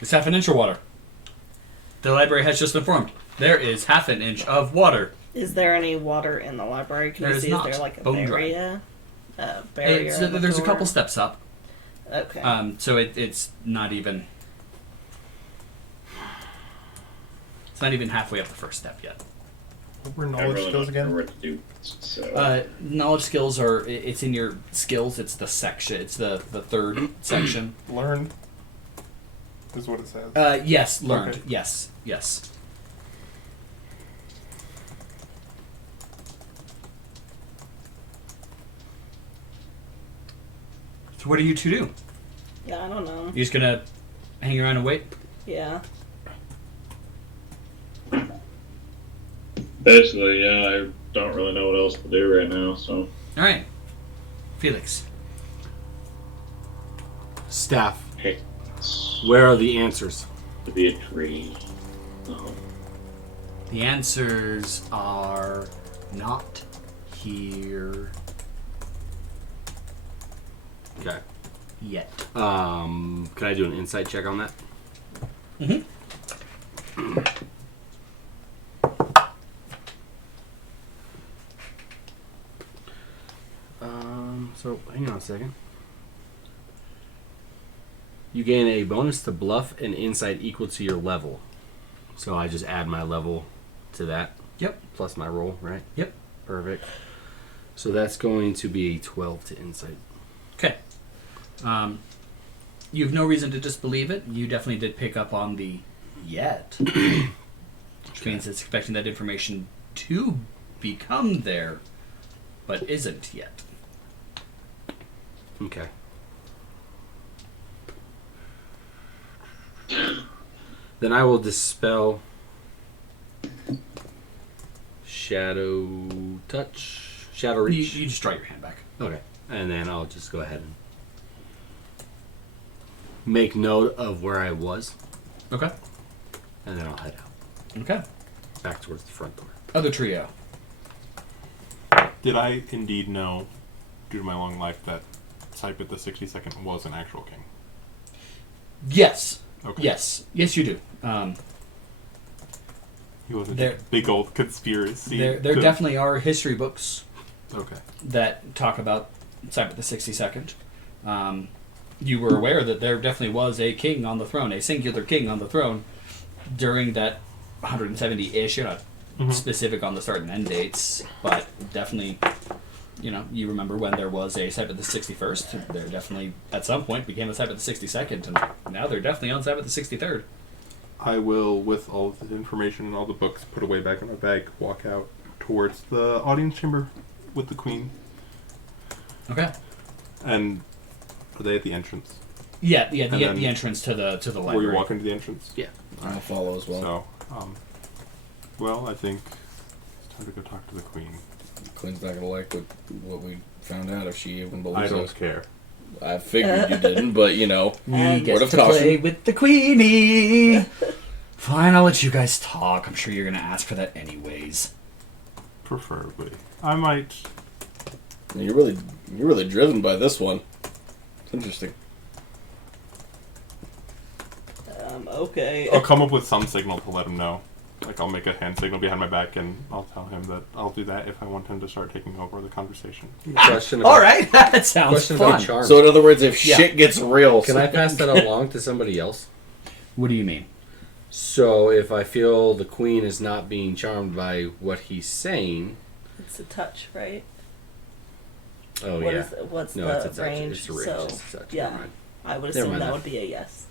It's half an inch of water. The library has just informed. There is half an inch of water. Is there any water in the library? Can There you is see? not. Is there like a Bone dry. barrier? Barrier. in the There's a door? couple steps up. Okay. So it's not even. It's not even halfway up the first step yet. What were I knowledge really skills don't know again? what to do. So Knowledge skills are. It's in your skills. It's the section. It's the third section. Learn is what it says. Yes, learned. Okay. Yes. So what do you two do? Yeah, I don't know. You just gonna hang around and wait? Yeah. basically, yeah, I don't really know what else to do right now. So All right, Felix. Staff. hey, Where are the answers? to be a tree. The answers are not here Okay. yet. Can I do an insight check on that? Mm-hmm. So hang on a second. You gain a bonus to bluff and insight equal to your level. So I just add my level to that. Yep. Plus my roll, right? Yep. Perfect. So that's going to be a 12 to insight. Okay. You have no reason to disbelieve it. You definitely did pick up on the yet, which means it's expecting that information to become there, but isn't yet. Okay. Then I will dispel Shadow Touch, Shadow Reach. You just draw your hand back. Okay. And then I'll just go ahead and make note of where I was, Okay. and then I'll head out, Okay. back towards the front door. Other trio. Did I indeed know, due to my long life, that Sypetia the 62nd was an actual king? Yes. Okay. Yes, you do. He wasn't There- a big old conspiracy. There to- definitely are history books Okay. that talk about Sypetia the 62nd. You were aware that there definitely was a king on the throne, a singular king on the throne during that 170-ish. You're not specific on the start and end dates, but definitely, you remember when there was a Sypetia the 61st. There definitely, at some point, became a Sypetia the 62nd, and now they're definitely on Sypetia the 63rd. I will, with all of the information and all the books put away back in my bag, walk out towards the audience chamber with the queen. Okay. And are they at the entrance? Yeah, And the then entrance to the library. Where you walk into the entrance? Yeah. I'll follow as well. So, well, I think it's time to go talk to the queen. Queen's not gonna like what we found out if she even I believes don't us. care. I figured you didn't, but We word get of to caution. play with the queenie. Fine, I'll let you guys talk. I'm sure you're gonna ask for that anyways. Preferably. I might. You're really driven by this one. It's interesting. Okay. I'll come up with some signal to let him know. Like, I'll make a hand signal behind my back, and I'll tell him that I'll do that if I want him to start taking over the conversation. Question about, All right, that sounds question fun. about charm. So in other words, if Yeah. shit gets real, Can I pass that along to somebody else? What do you mean? So if I feel the queen is not being charmed by what he's saying, It's a touch, right? oh What yeah, is- what's no, the it's a touch. range? It's a range. So, It's a touch. yeah. Never mind. I would Never assume mind that that. would be a yes.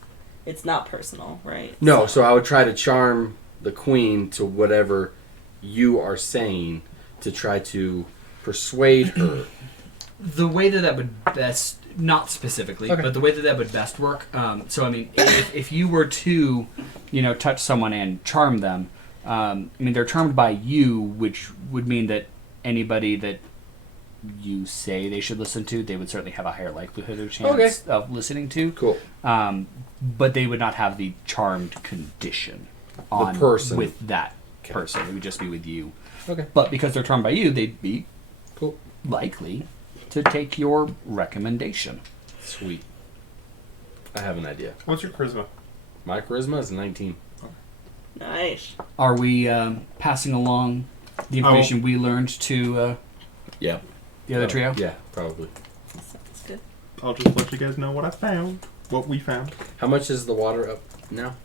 It's not personal, right? No, so I would try to charm the queen to whatever you are saying to try to persuade her. The way that would best, not specifically, Okay. but the way that would best work. So I mean, if you were to, touch someone and charm them, I mean they're charmed by you, which would mean that anybody that you say they should listen to, they would certainly have a higher likelihood or chance of listening to. Cool. But they would not have the charmed condition on person. with that Okay. person. It would just be with you. Okay. But because they're charmed by you, they'd be Cool. likely to take your recommendation. Sweet. I have an idea. What's your charisma? My charisma is 19. Nice. Are we passing along the information we learned to yeah. the other trio? Yeah, probably. Sounds good. I'll just let you guys know what I found. What we found. How much is the water up now?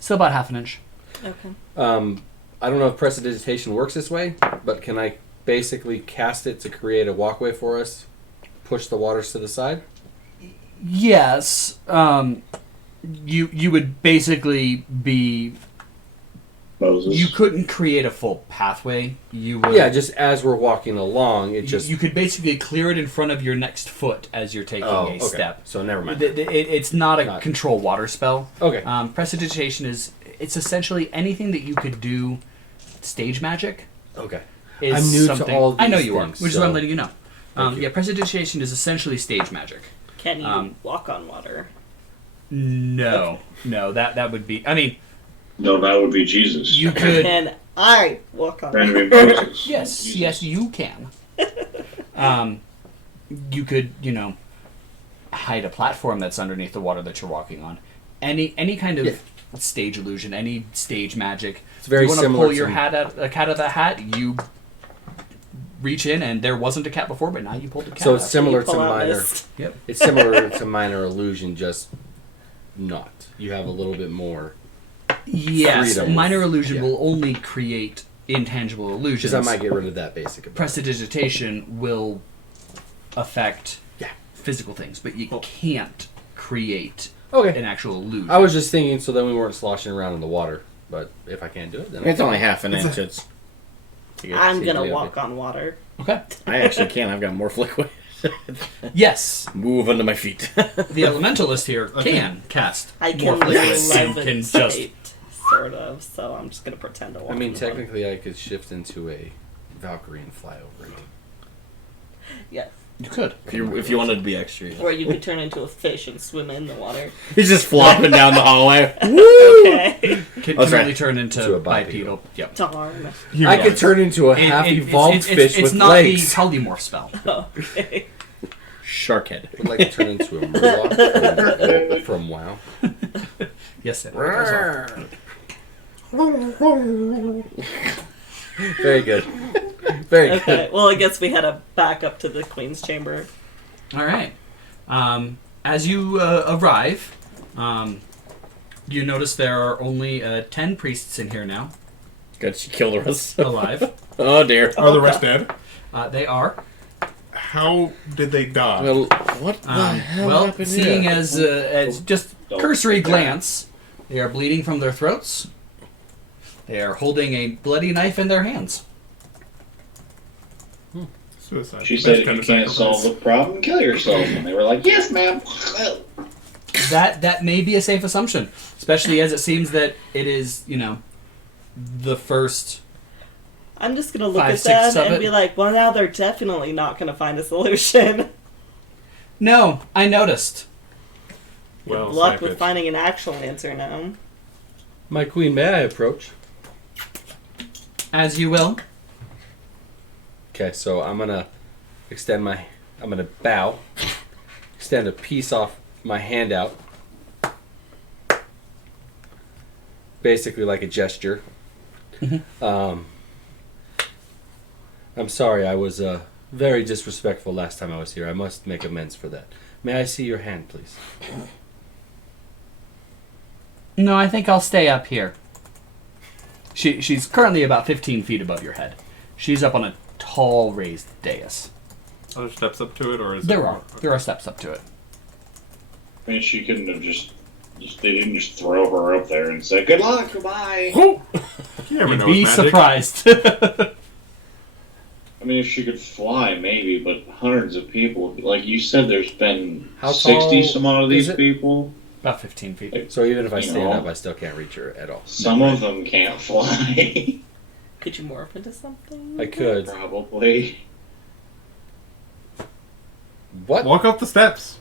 Still about half an inch. Okay. I don't know if prestidigitation works this way, but can I basically cast it to create a walkway for us? Push the waters to the side? Yes. You would basically be. Moses. You couldn't create a full pathway. You would. Yeah, just as we're walking along, it just... You could basically clear it in front of your next foot as you're taking Oh, a okay. step. So never mind. It's not a Got it. control water spell. Okay. Prestidigitation it's essentially anything that you could do stage magic. Okay. Is I'm new to something, all I know these you are, things, which is why I'm so- letting you know. Thank you. Yeah, prestidigitation is essentially stage magic. Can you walk on water? No, that would be. I mean, No, that would be Jesus. you could. Can I walk on That water? would be Moses. Yes, Jesus. yes, you can. You could, hide a platform that's underneath the water that you're walking on. Any kind of stage illusion, any stage magic. It's very you want to similar pull your to- cat out of the hat, you reach in, and there wasn't a cat before, but now you pulled a cat. So it's out. similar You to pull out minor... mist. Yep. It's similar to minor illusion, just not. You have a little bit more... Yes, freedom. minor illusion Yeah. will only create intangible illusions. Because I might get rid of that basic ability. Prestidigitation will affect physical things, but you can't create Okay. an actual illusion. I was just thinking so then we weren't sloshing around in the water. But if I can't do it, then... It's only half an inch. It's. I'm Seems gonna to be walk okay. on water. Okay. I actually can. I've got more liquid. Yes, Move under my feet. the elementalist here can cast I more can flickers and can just. levitate, sort of. So I'm just gonna pretend to walk. I mean, on water. technically I could shift into a Valkyrie and fly over it. Yes. You could. if you wanted to be extra. Yeah. Or you could turn into a fish and swim in the water. He's just flopping down the hallway. Okay. Can That's really right. turn into To a bipedal. bipedal. Yep. Darn. I could turn into a half-evolved fish it's with not legs. the polymorph spell. Okay. Sharkhead. I would like to turn into a Murloc from WoW. Yes, it does. Very good. Very Okay. good. Well, I guess we had to back up to the Queen's chamber. All right. As you arrive, you notice there are only 10 priests in here now, Good. She killed the rest. alive. Oh dear. Are the rest dead? They are. How did they die? Well, what the hell Well, happened seeing here? as just Don't- cursory glance, they are bleeding from their throats. They are holding a bloody knife in their hands. Suicide. She said That's if kind you of can't sacrifice. solve the problem, kill yourself. And they were like, yes, ma'am. That may be a safe assumption, especially as it seems that it is, the first. I'm just gonna look 5, at 6 them of and it. be like, well, now they're definitely not gonna find a solution. No, I noticed. Well, Good luck Sypetia. with finding an actual answer now. My queen, may I approach? As you will. Okay, so I'm gonna bow, extend a piece off my hand out, basically like a gesture. I'm sorry, I was very disrespectful last time I was here. I must make amends for that. May I see your hand, please? No, I think I'll stay up here. She's currently about 15 feet above your head. She's up on a tall raised dais. Are there steps up to it, or is There are steps up to it. I mean, she couldn't have just they didn't just throw her up there and say, good luck, goodbye. You never know. Be with magic. surprised. I mean, if she could fly, maybe, but hundreds of people. Like you said, there's been How 60 tall some odd of is these it? people. About 15 feet. Like, So even if I You stand know. up, I still can't reach her at all. some of them can't fly. Could you morph into something? I could. Probably. What? Walk up the steps.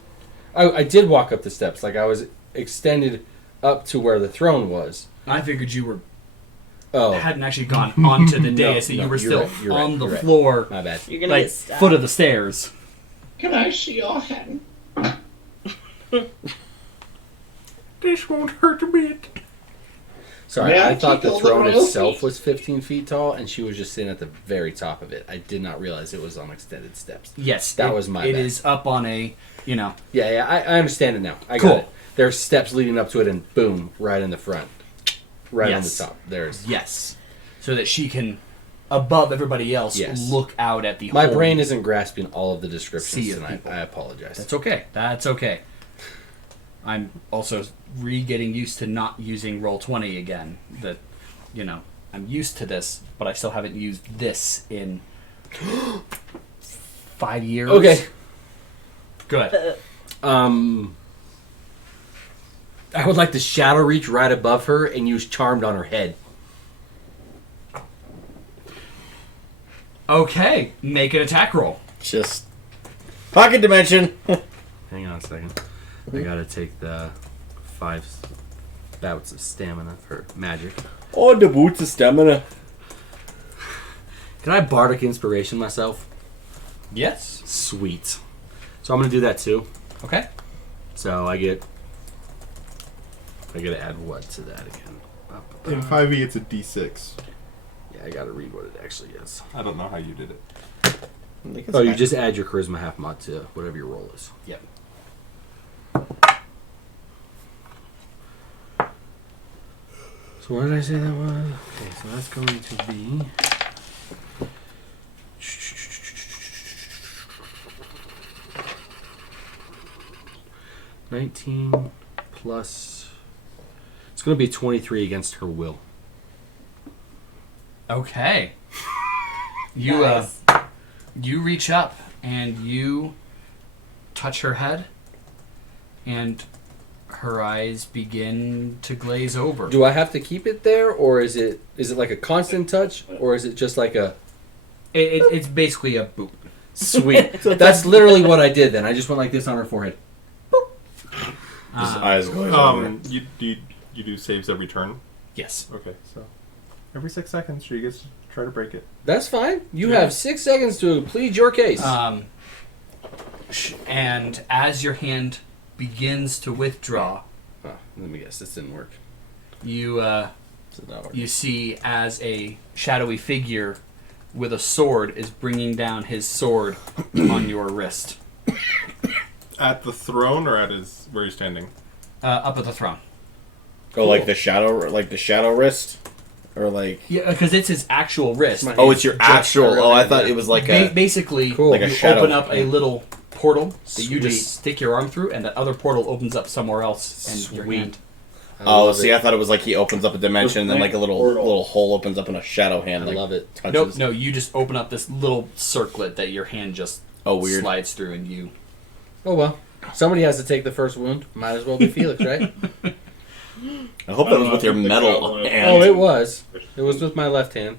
I did walk up the steps. Like I was extended up to where the throne was. I figured you were Oh, hadn't actually gone onto the dais, so you were you're still right, you're on right, the you're right. floor, my bad. You're gonna like get stabbed. foot of the stairs. Can I see your hand? This won't hurt a bit. Sorry, May I I thought take the a throne little itself peek? was 15 feet tall, and she was just sitting at the very top of it. I did not realize it was on extended steps. Yes, That was my It bad. is up on a, Yeah, I understand it now. I Cool. got it. There's steps leading up to it, and boom, right in the front. Right Yes. on the top. There's. yes, so that she can, above everybody else, Yes. look out at the My whole brain isn't grasping all of the descriptions Sea of tonight. people. I apologize. That's okay. That's okay. I'm also getting used to not using Roll20 again. That, I'm used to this, but I still haven't used this in 5 years. Okay. Good. I would like to shadow reach right above her and use Charmed on her head. Okay, make an attack roll. Just pocket dimension. Hang on a second. I gotta take the 5 bouts of stamina for magic. Oh, the boots of stamina. Can I bardic inspiration myself? Yes. Sweet. So I'm gonna do that too. Okay. So I get to add what to that again? In 5e, it's a d6. Yeah, I gotta read what it actually is. I don't know how you did it. I think it's Oh, you fine. just add your charisma half mod to whatever your roll is. Yep. So what did I say that was? Okay, so that's going to be 19 plus. It's going to be 23 against her will. Okay. You Nice. you reach up and you touch her head, and her eyes begin to glaze over. Do I have to keep it there, or is it like a constant touch, or is it just like a It's basically a boop. sweet? That's literally what I did. Then I just went like this on her forehead. Just eyes going over. You do saves every turn? Yes. Okay, so every 6 seconds she gets to try to break it. That's fine. You Yeah. have 6 seconds to plead your case. And as your hand begins to withdraw, Oh, let me guess. This didn't work. you Did not work. you see as a shadowy figure with a sword is bringing down his sword on your wrist, At the throne or at his where he's standing? up at the throne. Oh, like the shadow wrist, or like. Yeah, because it's his actual wrist. Oh, it's your actual. Oh, I thought it was like a. Basically, Cool. Like a you shadow. open up a little portal that you Sweet. just stick your arm through, and that other portal opens up somewhere else, and your Sweet. hand. I Oh, love see, it. I thought it was like he opens up a dimension, and then like a little hole opens up in a shadow hand. I Like, love it. touches. Nope, no, you just open up this little circlet that your hand just Oh, weird. slides through, and you. Oh well. Somebody has to take the first wound. Might as well be Felix, right? I hope that was with your The metal goblin. hand. Oh, it was. It was with my left hand,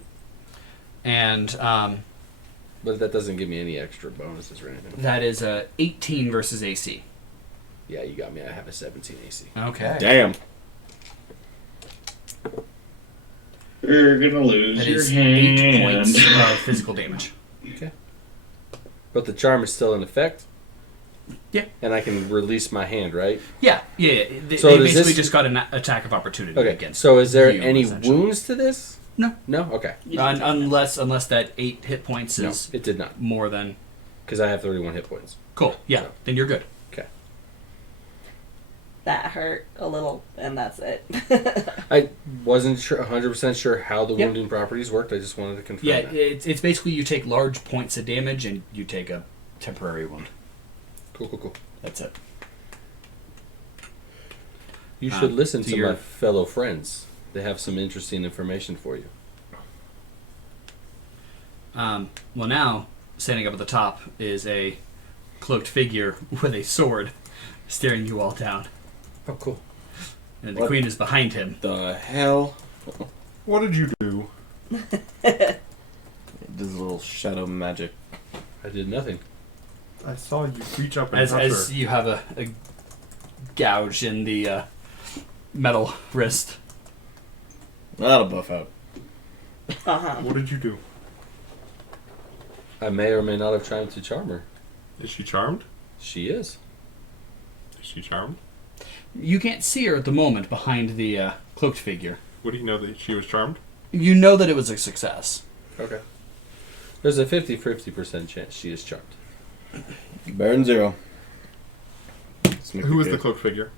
And but that doesn't give me any extra bonuses or anything. that is a 18 versus AC. Yeah, you got me. I have a 17 AC. Okay. Damn. You're gonna lose That your is hand. 8 points of physical damage. But the charm is still in effect. Yeah. And I can release my hand, right? Yeah. They So does basically this- just got an attack of opportunity Okay. against. So is there you, any essentially. wounds to this? No. No? Okay. You didn't take Unless that 8 hit points No, is it did not. more than Because I have 31 hit points. cool. Yeah. So. Then you're good. Okay. that hurt a little, and that's it. I wasn't sure, 100% sure how the Yep. wounding properties worked. I just wanted to confirm Yeah. that. It's basically you take large points of damage and you take a temporary wound. Cool. That's it. You should listen so to you're- my fellow friends. They have some interesting information for you. Well, now standing up at the top is a cloaked figure with a sword, staring you all down, Oh, cool. and the What? queen is behind him. The hell? What did you do? This little shadow magic. I did nothing. I saw you reach up and As touch as her. you have a gouge in the metal wrist. That'll buff out. Uh-huh. What did you do? I may or may not have tried to charm her. Is she charmed? She is. Is she charmed? You can't see her at the moment behind the cloaked figure. What do you know that she was charmed? You know that it was a success. Okay. There's a 50% chance she is charmed. Baron 0. Who is the cloaked figure?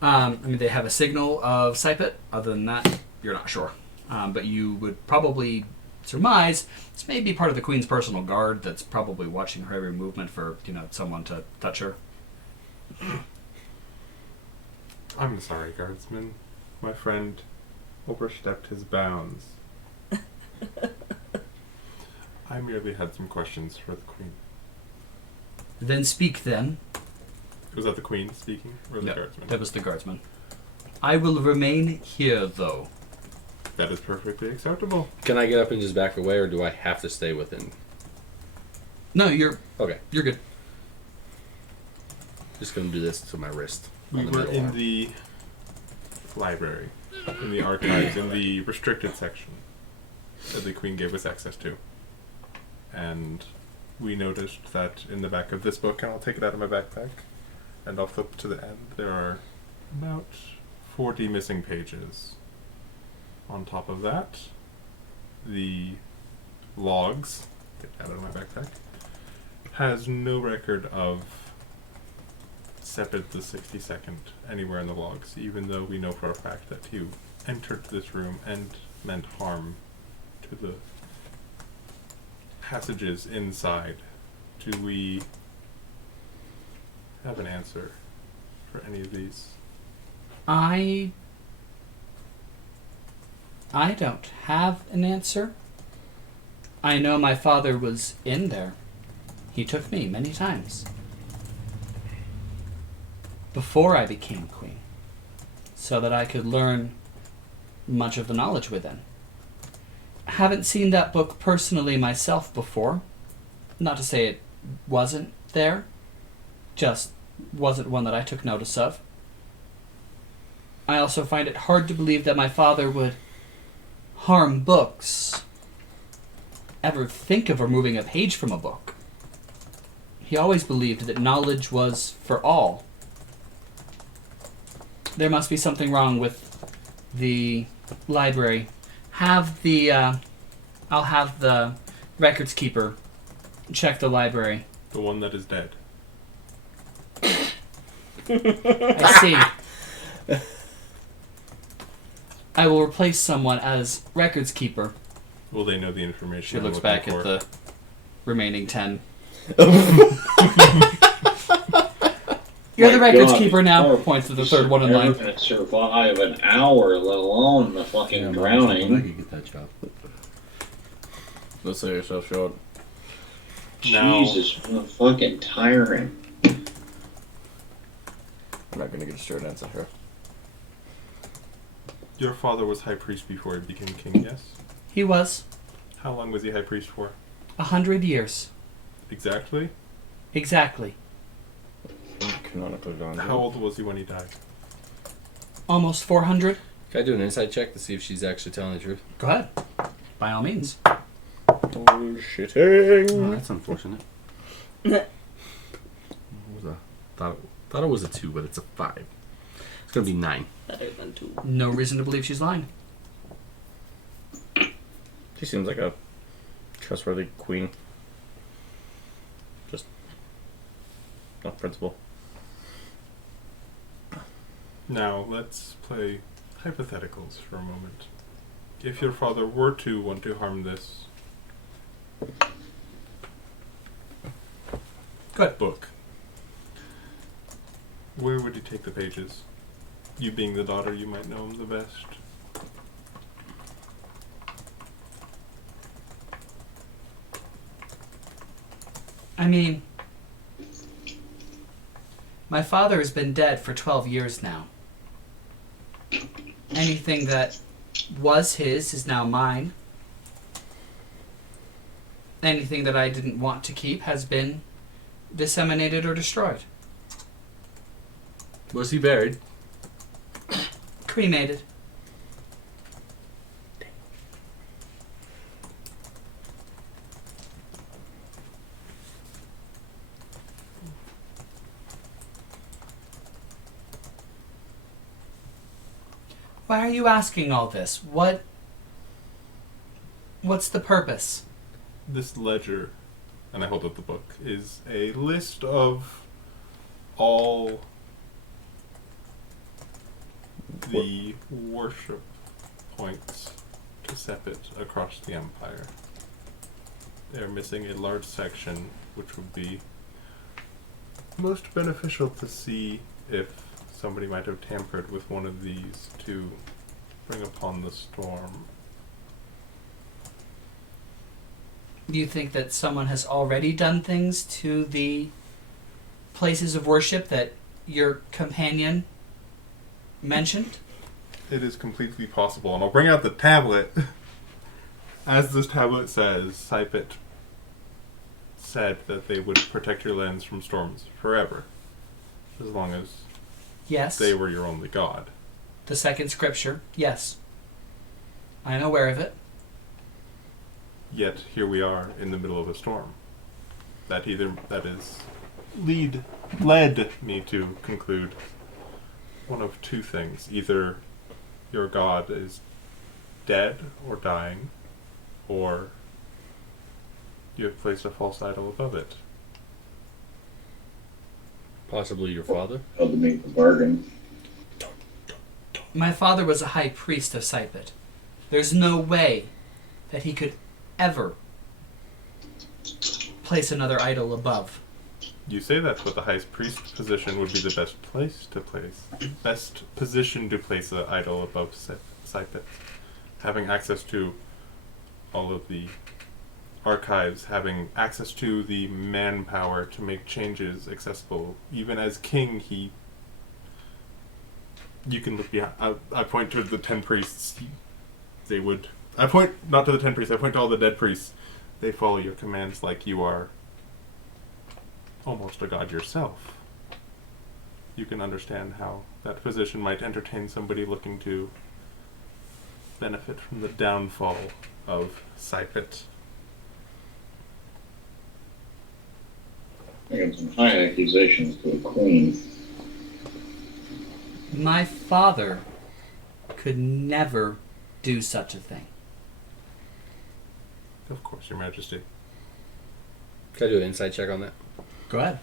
They have a signal of Sypetia. Other than that, you're not sure. But you would probably surmise this may be part of the queen's personal guard that's probably watching her every movement for someone to touch her. I'm sorry, guardsman. My friend overstepped his bounds. I merely had some questions for the queen. Then speak then. Was that the queen speaking, or the No, guardsman? that was the guardsman. I will remain here, though. That is perfectly acceptable. Can I get up and just back away, or do I have to stay within? No, you're Okay. good. Just gonna do this to my wrist. We on the were metal in arm. the library, in the archives, in the restricted section that the queen gave us access to. And we noticed that in the back of this book, and I'll take it out of my backpack, and I'll flip to the end, there are about 40 missing pages. On top of that, the logs, get that out of my backpack, has no record of Sepid the 62nd anywhere in the logs, even though we know for a fact that you entered this room and meant harm to the passages inside. Do we have an answer for any of these? I don't have an answer. I know my father was in there. He took me many times. Before I became queen. So that I could learn much of the knowledge within. I haven't seen that book personally myself before. Not to say it wasn't there. Just wasn't one that I took notice of. I also find it hard to believe that my father would harm books. Ever think of removing a page from a book. He always believed that knowledge was for all. There must be something wrong with the library. I'll have the records keeper check the library. The one that is dead. I see. I will replace someone as records keeper. Will they know the information? She I'm looks looking back for? at the remaining 10. You're the My records God, keeper now. oh, Points to the third one in Never line. gonna survive an hour, let alone the fucking I drowning. could get that job. Don't sell yourself short. Now- Jesus, fucking tiring. I'm not gonna get a straight answer here. Your father was high priest before he became king, yes? He was How long was he high priest for? 100 years. Exactly? Exactly. Canonically gone. How old was he when he died? Almost 400. Can I do an insight check to see if she's actually telling the truth? Go ahead. By all means. Bullshitting. that's unfortunate. Thought it was a 2, but it's a 5. It's going to be 9. Better than 2. No reason to believe she's lying. She seems like a trustworthy queen. Just not principle. Now, let's play hypotheticals for a moment. If your father were to want to harm this book, where would he take the pages? You being the daughter, you might know him the best. I mean, my father has been dead for 12 years now. Anything that was his is now mine. Anything that I didn't want to keep has been disseminated or destroyed. Was he buried? Cremated. Why are you asking all this? What's the purpose? This ledger, and I hold up the book, is a list of all the worship points to Sepet across the Empire. They're missing a large section, which would be most beneficial to see if somebody might have tampered with one of these to bring upon the storm. Do you think that someone has already done things to the places of worship that your companion mentioned? It is completely possible, and I'll bring out the tablet. As this tablet says, Sypet said that they would protect your lands from storms forever, as long as Yes. they were your only god. The second scripture, yes. I am aware of it. Yet here we are in the middle of a storm. That led me to conclude one of two things. Either your god is dead or dying, or you have placed a false idol above it. Possibly your father? Held to make the bargain. My father was a high priest of Sypet. There's no way that he could ever place another idol above. You say that, but the high priest position would be the best position to place an idol above Sypet. Having access to all of the archives, having access to the manpower to make changes accessible. Even as king, you can look behind. I point to the 10 priests. I point not to the 10 priests, I point to all the dead priests. They follow your commands like you are almost a god yourself. You can understand how that position might entertain somebody looking to benefit from the downfall of Sypet. Making some high accusations to the queen. My father could never do such a thing. Of course, Your Majesty. Can I do an insight check on that? Go ahead.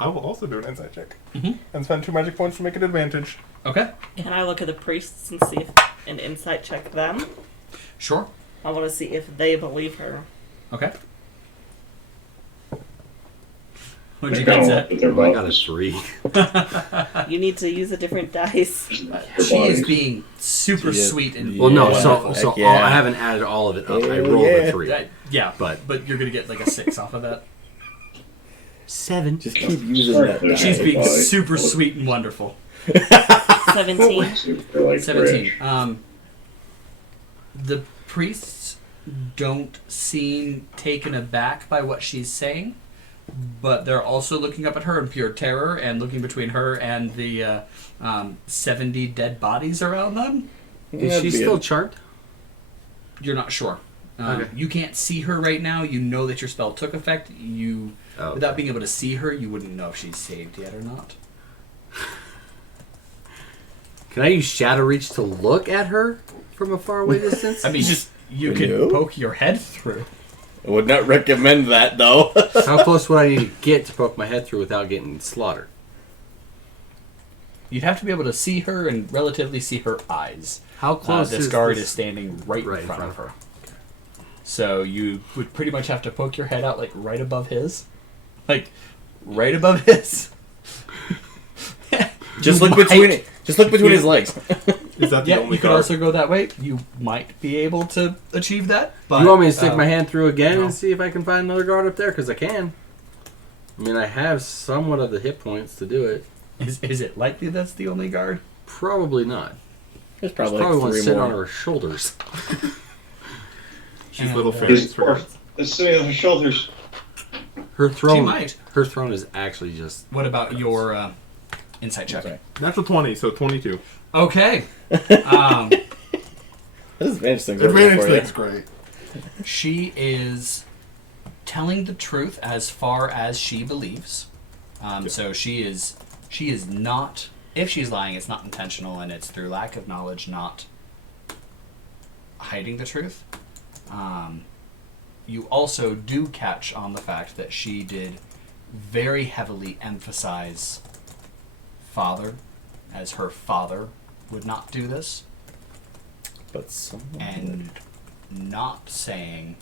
I will also do an insight check. Mhm. And spend 2 magic points to make an advantage. Okay. Can I look at the priests and see if an insight check them? Sure. I want to see if they believe her. Okay. What'd They you kinda guys look say? at their Oh, I got a bodies. 3. You need to use a different dice. Their She is bodies. being super Yeah. sweet and Well, no, Yeah. so Heck I yeah. haven't added all of it up. I Hell rolled yeah. a 3. yeah, But- you're gonna get like a 6 off of that. 7. Just keep using Sorry, that. yeah. She's being body. super sweet and wonderful. 17. Super, like, 17. rich. The priests don't seem taken aback by what she's saying, but they're also looking up at her in pure terror and looking between her and the 70 dead bodies around them. Is she still charmed? You're not sure. Okay. You can't see her right now. You know that your spell took effect. Without being able to see her, you wouldn't know if she's saved yet or not. Can I use Shadow Reach to look at her from a far away distance? I mean, you could No. poke your head through. I would not recommend that, though. How close would I need to get to poke my head through without getting slaughtered? You'd have to be able to see her and relatively see her eyes. How close This is guard this? is standing right Right in front of her. So you would pretty much have to poke your head out like right above his. Like right above his. Just look between his legs. Is that the Yeah, only you could guard? also go that way. You might be able to achieve that. But, You want me to stick my hand through again no. and see if I can find another guard up there? Because I can. I mean, I have somewhat of the hit points to do it. Is it likely that's the only guard? Probably not. There's There's probably, probably like one 3 sitting more. on her shoulders. She's And, little uh, fairies His for poor, it's sitting on her shoulders. Her throne. She might. Her throne is actually just. What about your insight check? Sorry. natural 20, so 22. Okay. This advantage thing's Advantage for you. thing's great. She is telling the truth as far as she believes. So she is not. If she's lying, it's not intentional, and it's through lack of knowledge, not hiding the truth. You also do catch on the fact that she did very heavily emphasize father, as her father would not do this, But someone and not saying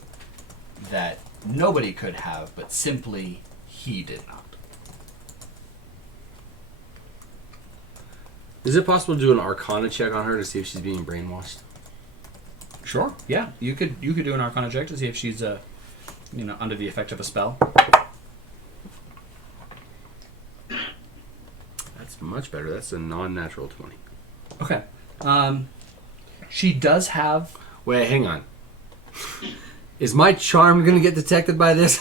that nobody could have, but simply he did not. Is it possible to do an Arcana check on her to see if she's being brainwashed? Sure. Yeah, you could do an Arcana check to see if she's under the effect of a spell. That's much better. That's a non-natural 20. Okay. She does have. Wait, hang on. Is my charm going to get detected by this?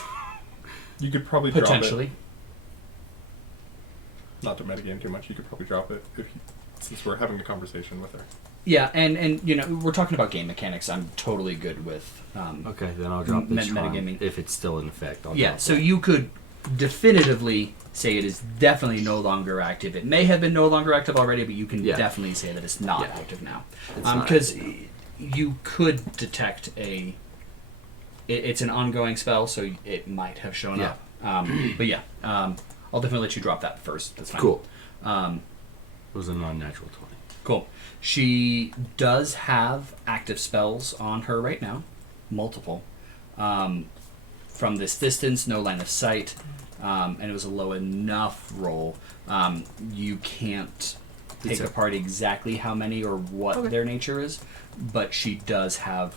You could probably drop Potentially. it. Not to metagame too much, you could probably drop it since we're having a conversation with her. Yeah, and we're talking about game mechanics. I'm totally good with. Okay, then I'll drop the charm. Metagaming. If it's still in effect, I'll Yeah, drop so it. you could definitively say it is definitely no longer active. It may have been no longer active already, but you can definitely say that it's not active now. It's not Because active. you could detect it's an ongoing spell, so it might have shown Yeah. up. But yeah, I'll definitely let you drop that first. That's fine. Cool. It was a non-natural 20. Cool. She does have active spells on her right now, multiple. From this distance, no line of sight, and it was a low enough roll. You can't take apart exactly how many or what their nature is, but she does have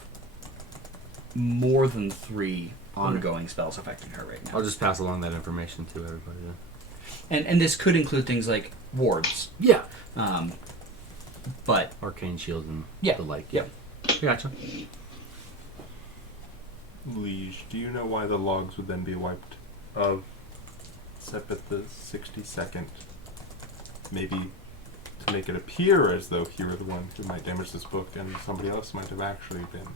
more than 3 ongoing spells affecting her right now. I'll just pass along that information to everybody then. And this could include things like wards. Yeah. But Arcane shield and Yeah. the like. Yep. Gotcha. Liege, do you know why the logs would then be wiped of Sypetia 62nd? Maybe to make it appear as though you were the one who might damage this book and somebody else might have actually been.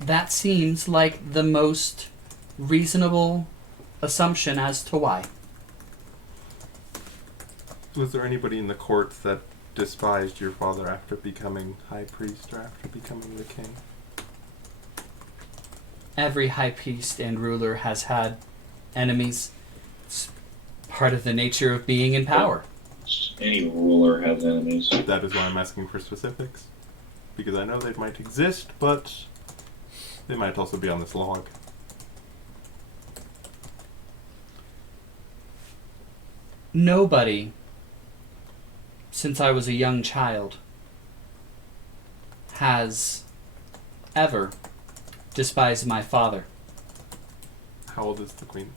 that seems like the most reasonable assumption as to why. Was there anybody in the court that despised your father after becoming high priest or after becoming the king? Every high priest and ruler has had enemies. It's part of the nature of being in power. Any ruler has enemies. That is why I'm asking for specifics. Because I know they might exist, but they might also be on this log. Nobody, since I was a young child, has ever despised my father. How old is the queen?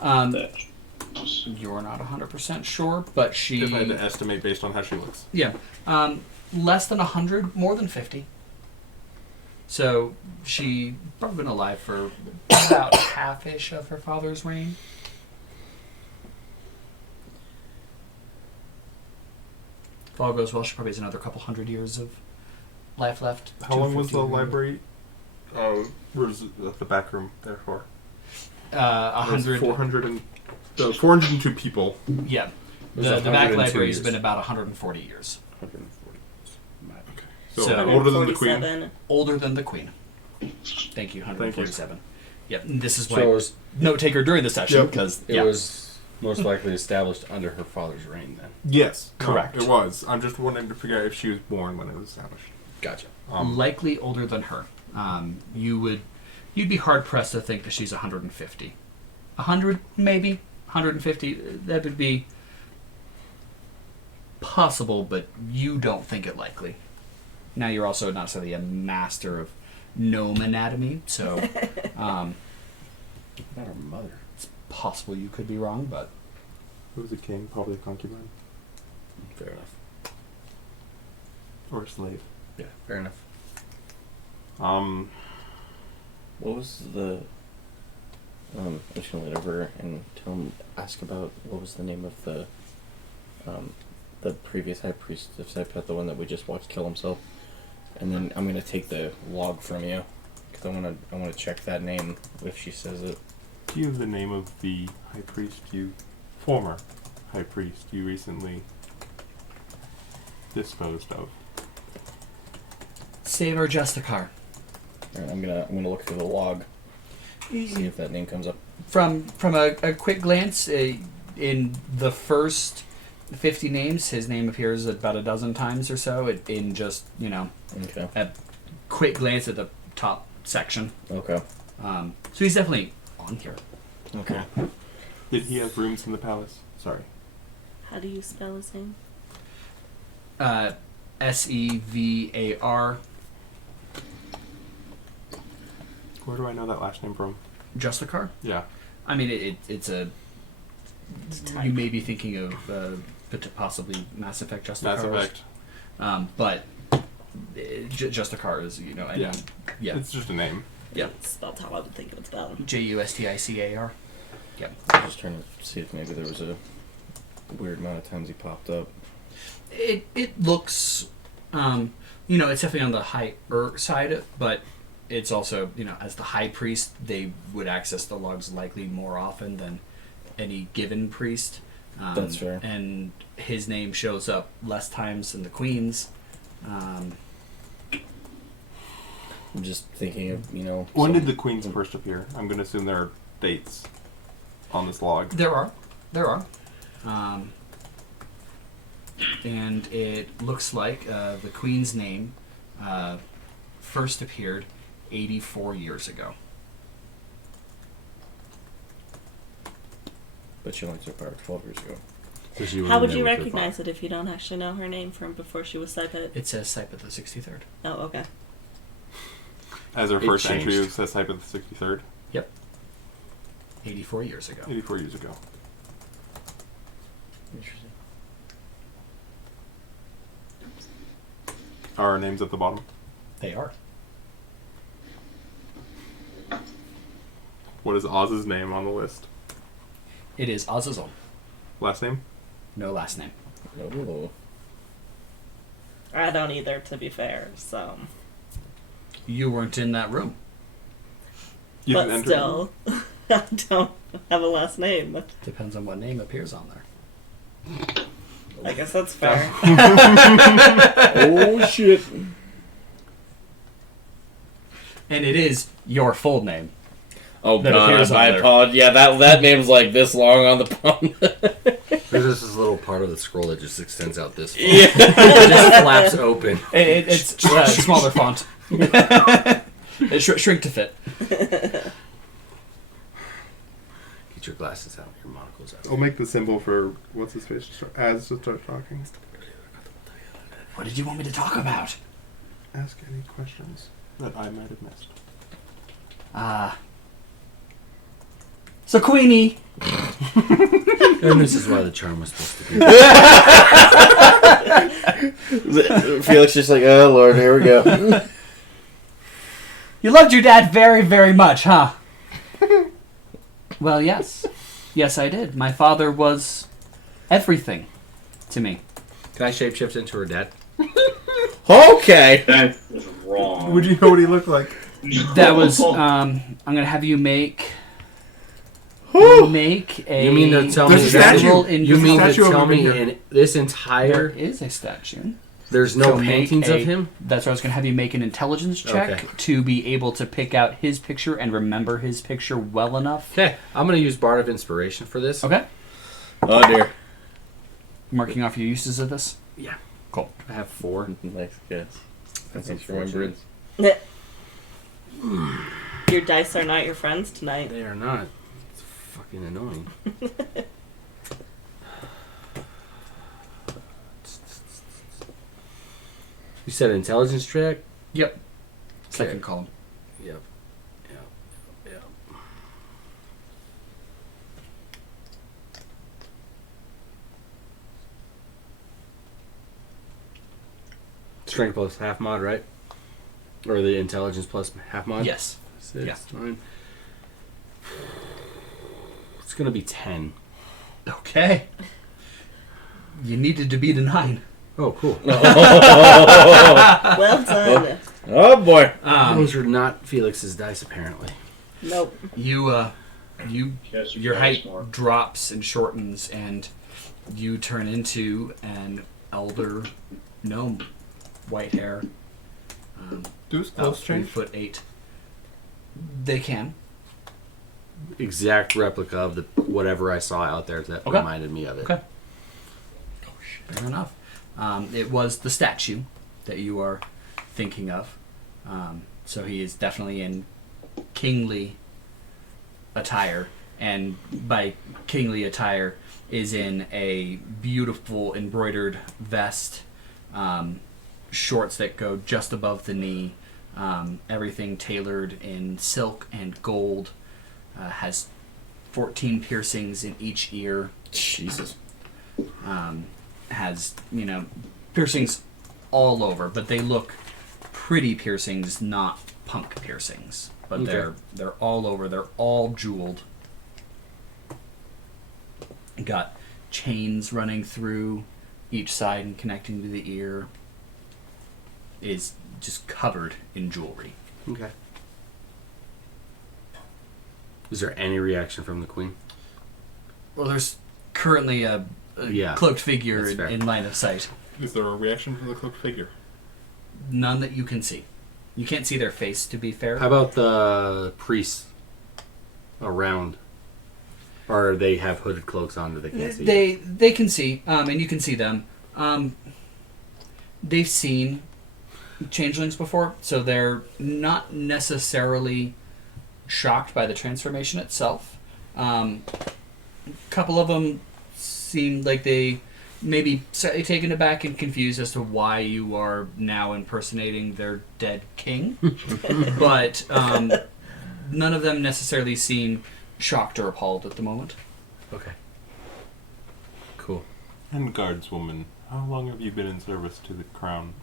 You're not 100% sure, but she... If I had to estimate based on how she looks. Yeah. Less than 100, more than 50. So she probably been alive for about half-ish of her father's reign. If all goes well, she probably has another couple hundred years of life left. How long was the 250 library? Where's the back room there for? 100. 402 people. Yeah. There's The back 102 library has years. been about 140 years. 140. So older than the queen. 147. Older than the queen. Thank you, 147. Yep. And this is why So I was note taker during the session Yep. because it was most likely established under her father's reign then. Yes, Correct. No, it was. I'm just wanting to figure out if she was born when it was established. Gotcha. likely older than her. You'd be hard pressed to think that she's 150. 100 maybe, 150. That would be possible, but you don't think it likely. Now you're also not necessarily a master of gnome anatomy, so Not her mother. it's possible you could be wrong, but Who was a king? Probably a concubine. Fair enough. Or a slave. Yeah, fair enough. What was the? I'm just gonna let over and ask about what was the name of the previous high priest of Sypetia, the one that we just watched kill himself, and then I'm gonna take the log from you because I wanna check that name if she says it. Do you have the name of the high priest former high priest you recently disposed of? Saber Justicar. Alright, I'm gonna look through the log, see if that name comes up. From a quick glance, in the first 50 names, his name appears about a dozen times or so. In just Okay. a quick glance at the top section. Okay. So he's definitely on here. Okay. Did he have rooms in the palace? Sorry. How do you spell his name? Sevar. Where do I know that last name from? Justicar. Yeah. I mean, it's a. You may be thinking of possibly Mass Effect Justicar. Mass Effect. But Justicar is and, Yeah. yeah. It's just a name. Yeah. It's spelled how I would think it was spelled. Justicar. Yep. I'm just trying to see if maybe there was a weird amount of times he popped up. It looks, it's definitely on the higher side, but it's also, as the high priest, they would access the logs likely more often than any given priest. That's fair. And his name shows up less times than the queen's. I'm just thinking of, When did the queens first appear? I'm going to assume there are dates on this log. There are. And it looks like the queen's name first appeared 84 years ago. But she only took power 12 years ago. So she How would wasn't you there with her recognize father. it if you don't actually know her name from before she was Sypetia? It says Sypetia the 63rd. Oh, okay. As her It first entry, changed. it says Sypetia the 63rd. Yep. 84 years ago. 84 years ago. Interesting. Are our names at the bottom? They are. What is Oz's name on the list? It is Azazel. Last name? No last name. Oh. I don't either, to be fair, so. You weren't in that room. You But didn't enter- still, I don't have a last name. Depends on what name appears on there. I guess that's fair. Oh, shit. And it is your full name. Oh, That God. appears on I there. apologize. Yeah, that name's like this long on the palm. There's just this little part of the scroll that just extends out this far. Yeah. It just flaps open. It's smaller font. It shrink to fit. Get your glasses out. Your monocle's out. I'll make the symbol for what's his face as to start talking. What did you want me to talk about? Ask any questions that I might have missed. So Queenie. And this is why the charm was supposed to be. Felix just like, oh, Lord, here we go. You loved your dad very, very much, huh? Well, yes. Yes, I did. My father was everything to me. Can I shapeshift into her dad? Okay. That was wrong. Would you know what he looked like? That was. I'm gonna have you make a. You mean to tell There's me a statue. You mean to statue of tell him me in here. in this There entire is a statue. there's no So make paintings of him? That's why I was gonna have you make an intelligence check Okay. to be able to pick out his picture and remember his picture well enough. Okay, I'm gonna use Bard of Inspiration for this. Okay. Oh dear. Marking off your uses of this. Yeah. Cool. I have 4. Nice guess. That's Thanks for unfortunate. remembering. Your dice are not your friends tonight. They are not. It's fucking annoying. You said intelligence check? Yep. Second column. Yep. Yep. Strength plus half mod, right? Or the intelligence plus half mod? Yes. 6, Yeah. 9. It's gonna be 10. Okay. You needed to beat a 9. Oh, cool. Well done. Oh boy. Those are not Felix's dice, apparently. Nope. You Yes, your guys height more. drops and shortens, and you turn into an elder gnome, white hair, Do his about clothes 3 change? foot 8. They can. Exact replica of the whatever I saw out there that Okay. reminded me of it. Okay. Fair enough. It was the statue that you are thinking of. So he is definitely in kingly attire, and by kingly attire is in a beautiful embroidered vest, shorts that go just above the knee, everything tailored in silk and gold, has 14 piercings in each ear, Jesus. has, piercings all over, but they look pretty piercings, not punk piercings. But Okay. they're all over. They're all jeweled. Got chains running through each side and connecting to the ear. Is just covered in jewelry. Okay. Is there any reaction from the queen? Well, there's currently a Yeah, cloaked figure that's fair. in line of sight. Is there a reaction from the cloaked figure? None that you can see. You can't see their face, to be fair. How about the priests around? Or they have hooded cloaks on that they can't see? They can see, and you can see them. They've seen changelings before, so they're not necessarily shocked by the transformation itself. A couple of them seem like they may be slightly taken aback and confused as to why you are now impersonating their dead king. But none of them necessarily seem shocked or appalled at the moment. Okay. Cool. And guardswoman, how long have you been in service to the crown?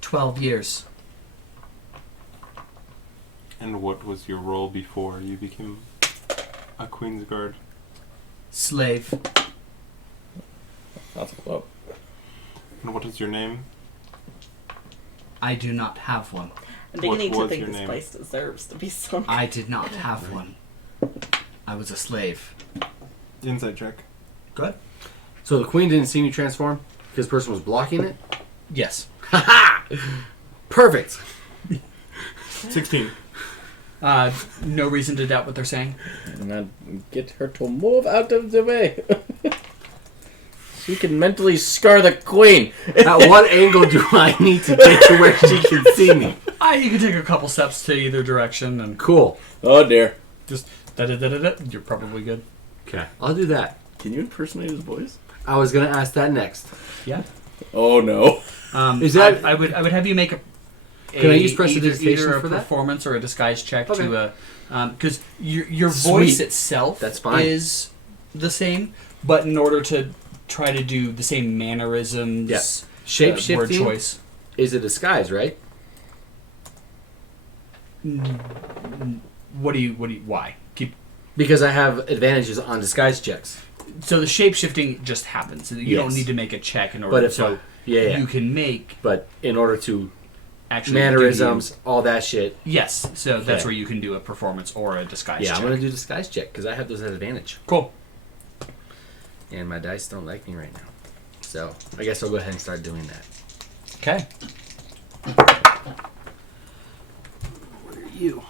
12 years. And what was your role before you became a Queen's Guard? Slave. That's a club. And what is your name? I do not have one. I'm beginning to was think your this name? place deserves to be sunk. I did not have one. I was a slave. Insight check. Good. So the queen didn't see me transform because the person was blocking it? Yes. Perfect! 16. No reason to doubt what they're saying. And then get her to move out of the way. She can mentally scar the queen. At what angle do I need to get to where she can see me? You can take a couple steps to either direction and Cool. Oh dear. just da-da-da-da-da. You're probably good. Okay, I'll do that. Can you impersonate his voice? I was going to ask that next. Yeah. Oh no. Is that- I would have you make a. Can I use prestidigitation either a for that? performance or a disguise check Okay. to because your Sweet. voice itself That's fine. is the same, but in order to try to do the same mannerisms, Yeah. word Shape-shifting choice. is a disguise, right? What do you? Why? Keep. Because I have advantages on disguise checks. So the shape shifting just happens. You don't Yes. need to make a check in order. But if so yeah. you can make But in order to actually mannerisms, all that shit. Yes, so that's Okay. where you can do a performance or a disguise Yeah, check. I'm gonna do disguise check because I have those at advantage, Cool. and my dice don't like me right now. So I guess I'll go ahead and start doing that. Okay. Where are you?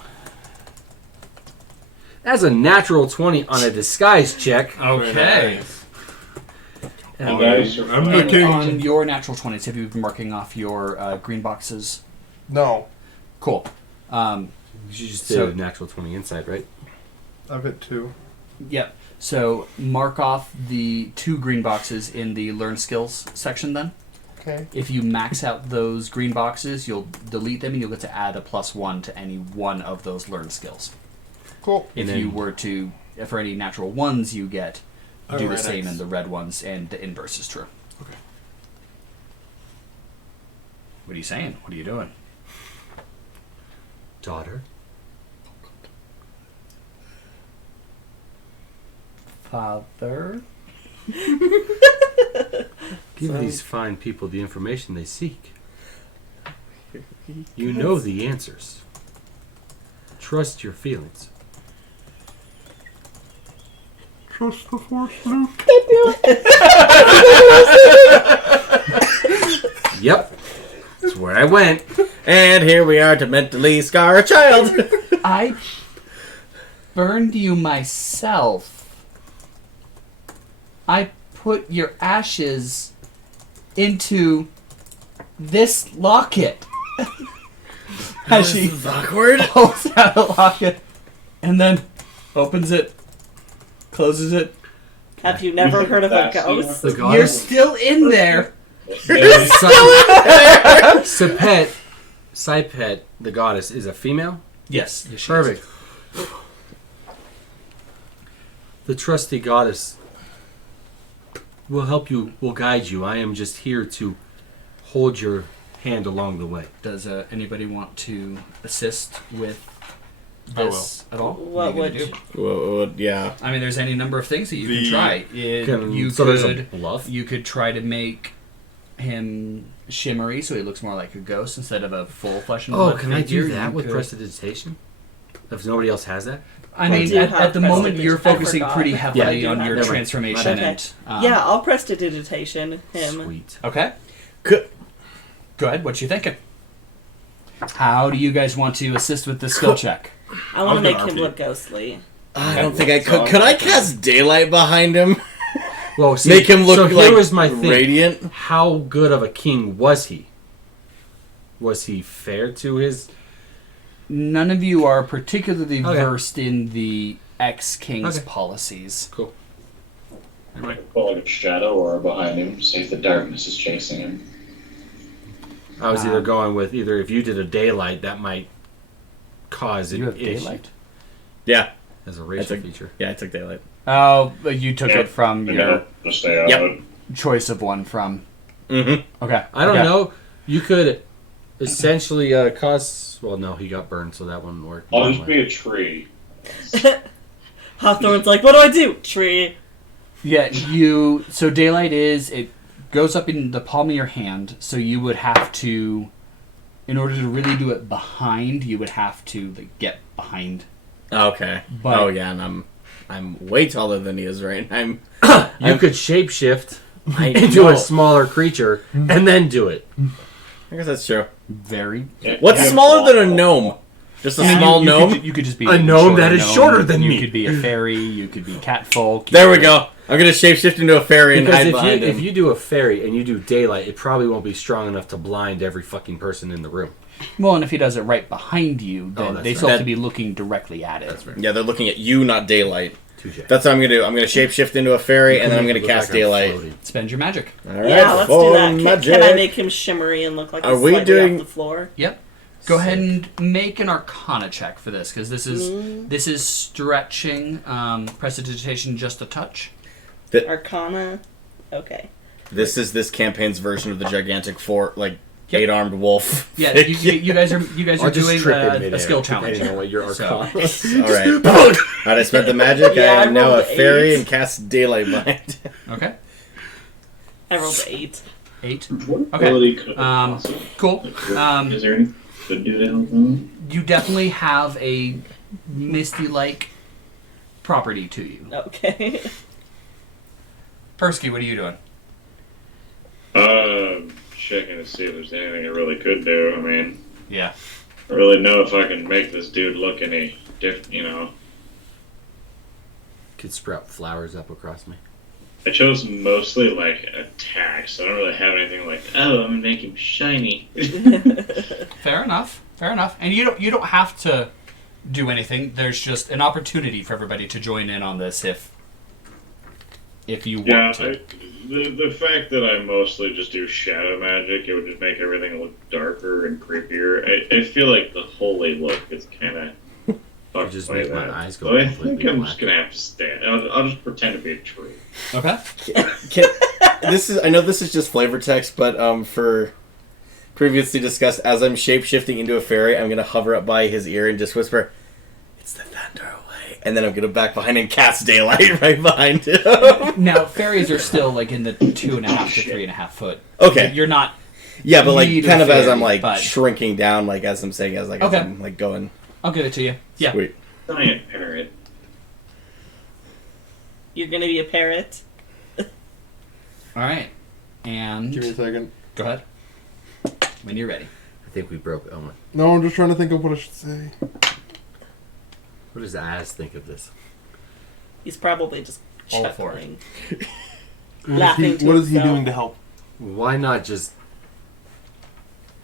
That's a natural 20 on a disguise check. Okay. And You I'm guys are I'm fine. the And king. on your natural 20s, have you been marking off your green boxes? No, Cool. you just So- did a natural 20 inside, right? I've hit 2. Yep. So mark off the 2 green boxes in the learn skills section then. Okay. If you max out those green boxes, you'll delete them and you'll get to add a +1 to any one of those learn skills. Cool. If And you then- were to, for any natural ones you get, do the Alright, same nice. in the red ones, and the inverse is true. Okay. What are you saying? What are you doing? Daughter. Father? Give these fine people the information they seek. You know the answers. Trust your feelings. Trust the force, Luke. Yep. That's where I went. And here we are to mentally scar a child. I burned you myself. I put your ashes into this locket. As she This is awkward. pulls out a locket and then opens it, closes it. Have you never heard of a That's ghost? The You're goddess. still in there. Sypet, the goddess, is a female? Yes. Perfect. The trusty goddess will help you, will guide you. I am just here to hold your hand along the way. Does anybody want to assist with I this at all? What are you would gonna do? Well, yeah. I mean, there's any number of things that you can The- try. There's a bluff. You could try to make him shimmery so he looks more like a ghost instead of a full flesh and Oh, blood can I figure. do that You with could- prestidigitation? If nobody else has that? I mean, do at have the moment you're prestidigitation. I focusing forgot. pretty Yeah, heavily I do on have your that. transformation Okay. and Yeah, I'll prestidigitation him. Sweet. Okay. Good. Go ahead. What you thinking? How do you guys want to assist with this skill check? I want to I'll make go him RP. look ghostly. I don't think I could. Could I cast daylight behind him? Well, see, Make him look so like here was my thing. radiant? How good of a king was he? Was he fair to his... None of you are particularly Okay. versed in the ex-king's Okay. policies. Cool. Put like a shadow or behind him, see if the darkness is chasing him. I was either going with either if you did a daylight, that might cause an You have issue daylight? Yeah. as a racial That's feature. Yeah, I took daylight. Oh, but you took Yeah. it from You your know, to stay out Yep. of it. choice of one from... Mm-hmm. Okay. I don't okay. know. You could essentially cause... Well, no, he got burned, so that wouldn't work. I'll just be a tree. Hawthorn's like, what do I do? Tree. Yeah, you... So daylight is... It goes up in the palm of your hand, so you would have to... In order to really do it behind, you would have to like, get behind. Okay. But- oh yeah, and I'm way taller than he is, right? You I'm- could shapeshift I into know. a smaller creature and then do it. I guess that's true. Very... What's Yeah. smaller than a gnome? Just a Yeah, small you gnome? Could, you could just be A gnome that is gnome. shorter than you me. You could be a fairy. You could be catfolk. There we go. I'm gonna shapeshift into a fairy and Because hide if behind him. if you do a fairy and you do daylight, it probably won't be strong enough to blind every fucking person in the room. Well, and if he does it right behind you, Oh, then that's they right. still have to That- be looking directly at it. That's right. Yeah, they're looking at you, not daylight. Touche. That's what I'm gonna do. I'm gonna shapeshift into a fairy, and then I'm gonna Look cast like I'm daylight. floating. Spend your magic. All right, Yeah, let's do full that. Can I magic. make him shimmery and look like Are he's we slightly doing- off the floor? Yep. Go ahead and make an Arcana check for this, because this is stretching prestidigitation just a touch. Arcana. Okay. This is this campaign's version of the gigantic fort. Like, Yep. 8-armed wolf. Yeah, you guys are I'll just doing trip in a midair, skill challenge. depending on what your So- arcana is. All right. Alright, I spent the magic. Yeah, I I am now a rolled fairy 8. and cast daylight blind. Okay. I rolled 8. 8. What Okay. ability could Um, possibly- Cool. Is there anything to do to help them? You definitely have a misty-like property to you. Okay. Perske, what are you doing? Checking to see if there's anything I really could do. I mean, Yeah. I really know if I can make this dude look any different, you know. Could sprout flowers up across me. I chose mostly, like, attacks, so I don't really have anything like, oh, I'm gonna make him shiny. Fair enough. Fair enough. And you don't have to do anything. There's just an opportunity for everybody to join in on this if you want Yeah, to. the fact that I mostly just do shadow magic, it would just make everything look darker and creepier. I feel like the holy look is kind of fucked just by make my that. eyes go So I completely think I'm black. just gonna have to stand. I'll just pretend to be a tree. Okay. I know this is just flavor text, but for previously discussed, as I'm shape-shifting into a fairy, I'm going to hover up by his ear and just whisper, "It's the thunder away." And then I'm going to back behind and cast daylight right behind him. Now, fairies are still like in the 2.5 to 3.5 foot. Okay. You're not. Yeah, but like Need a kind of as fairy, I'm like but- shrinking down, like as I'm saying, as Okay. I'm like going. I'll give it to you. Yeah. Sweet. Giant parrot. You're gonna be a parrot. All right. And Give me a second. go ahead when you're ready. I think we broke Owen. No, I'm just trying to think of what I should say. What does Az think of this? He's probably just All for chuckling. What Laughing is to he, what is he himself. doing to help? Why not just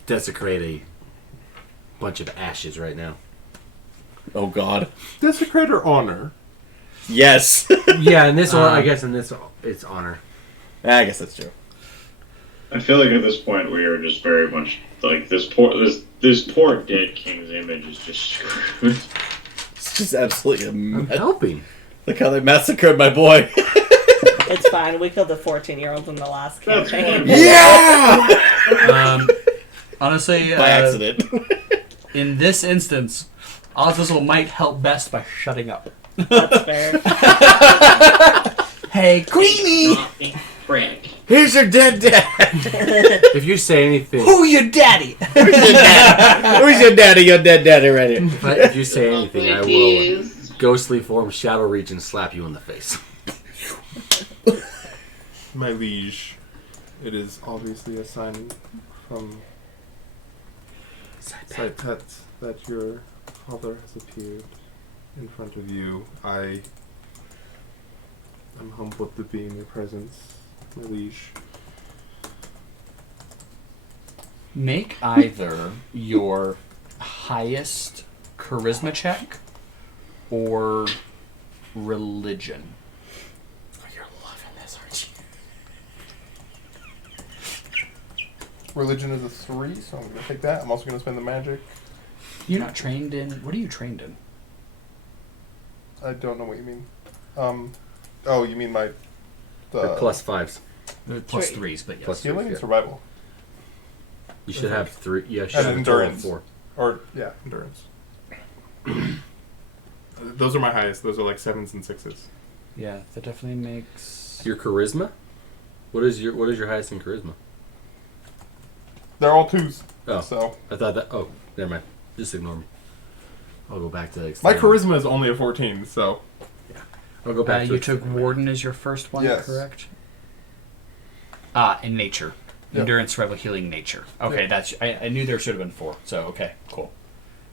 desecrate a bunch of ashes right now? Oh God. Desecrate or honor? Yes. Yeah, in this I guess in this it's honor. I guess that's true. I feel like at this point we are just very much like this poor dead king's image is just screwed. It's just absolutely I'm helping. Look how they massacred my boy. It's fine. We killed a 14-year-old in the last That's campaign. fine. Yeah. Honestly, By accident. in this instance, Azazel might help best by shutting up. That's fair. Hey, Queenie! Prick. Here's your dead dad. If you say anything, Who your daddy? Where's your dad? Where's your daddy? Your dead daddy right here. but if you say anything, I will ghostly form, shadow reach, and slap you in the face. My liege, it is obviously a sign from Sypetia that your father has appeared in front of you. I am humbled to be in your presence, my liege. Make either your highest charisma check or religion. Oh, you're loving this, aren't you? Religion is a 3, so I'm going to take that. I'm also going to spend the magic. You're not trained in. What are you trained in? I don't know what you mean. Oh, you mean my... Or plus 5s. Plus Three. threes, but yes. Plus healing and yeah. survival. You should have 3. Yeah, you should And have a total of endurance. 4. Or, yeah, endurance. Those are my highest. Those are like 7s and 6s. Yeah, that definitely makes. Your charisma? What is your highest in charisma? They're all 2s. Oh, So, I thought that. Oh, never mind. Just ignore me. I'll go back to my charisma is only a 14, so... I'll go back to You took Warden as your first one, Yes. correct? In nature. Yep. Endurance, survival, healing, nature. Okay, Yep. that's. I knew there should have been 4. So okay, cool.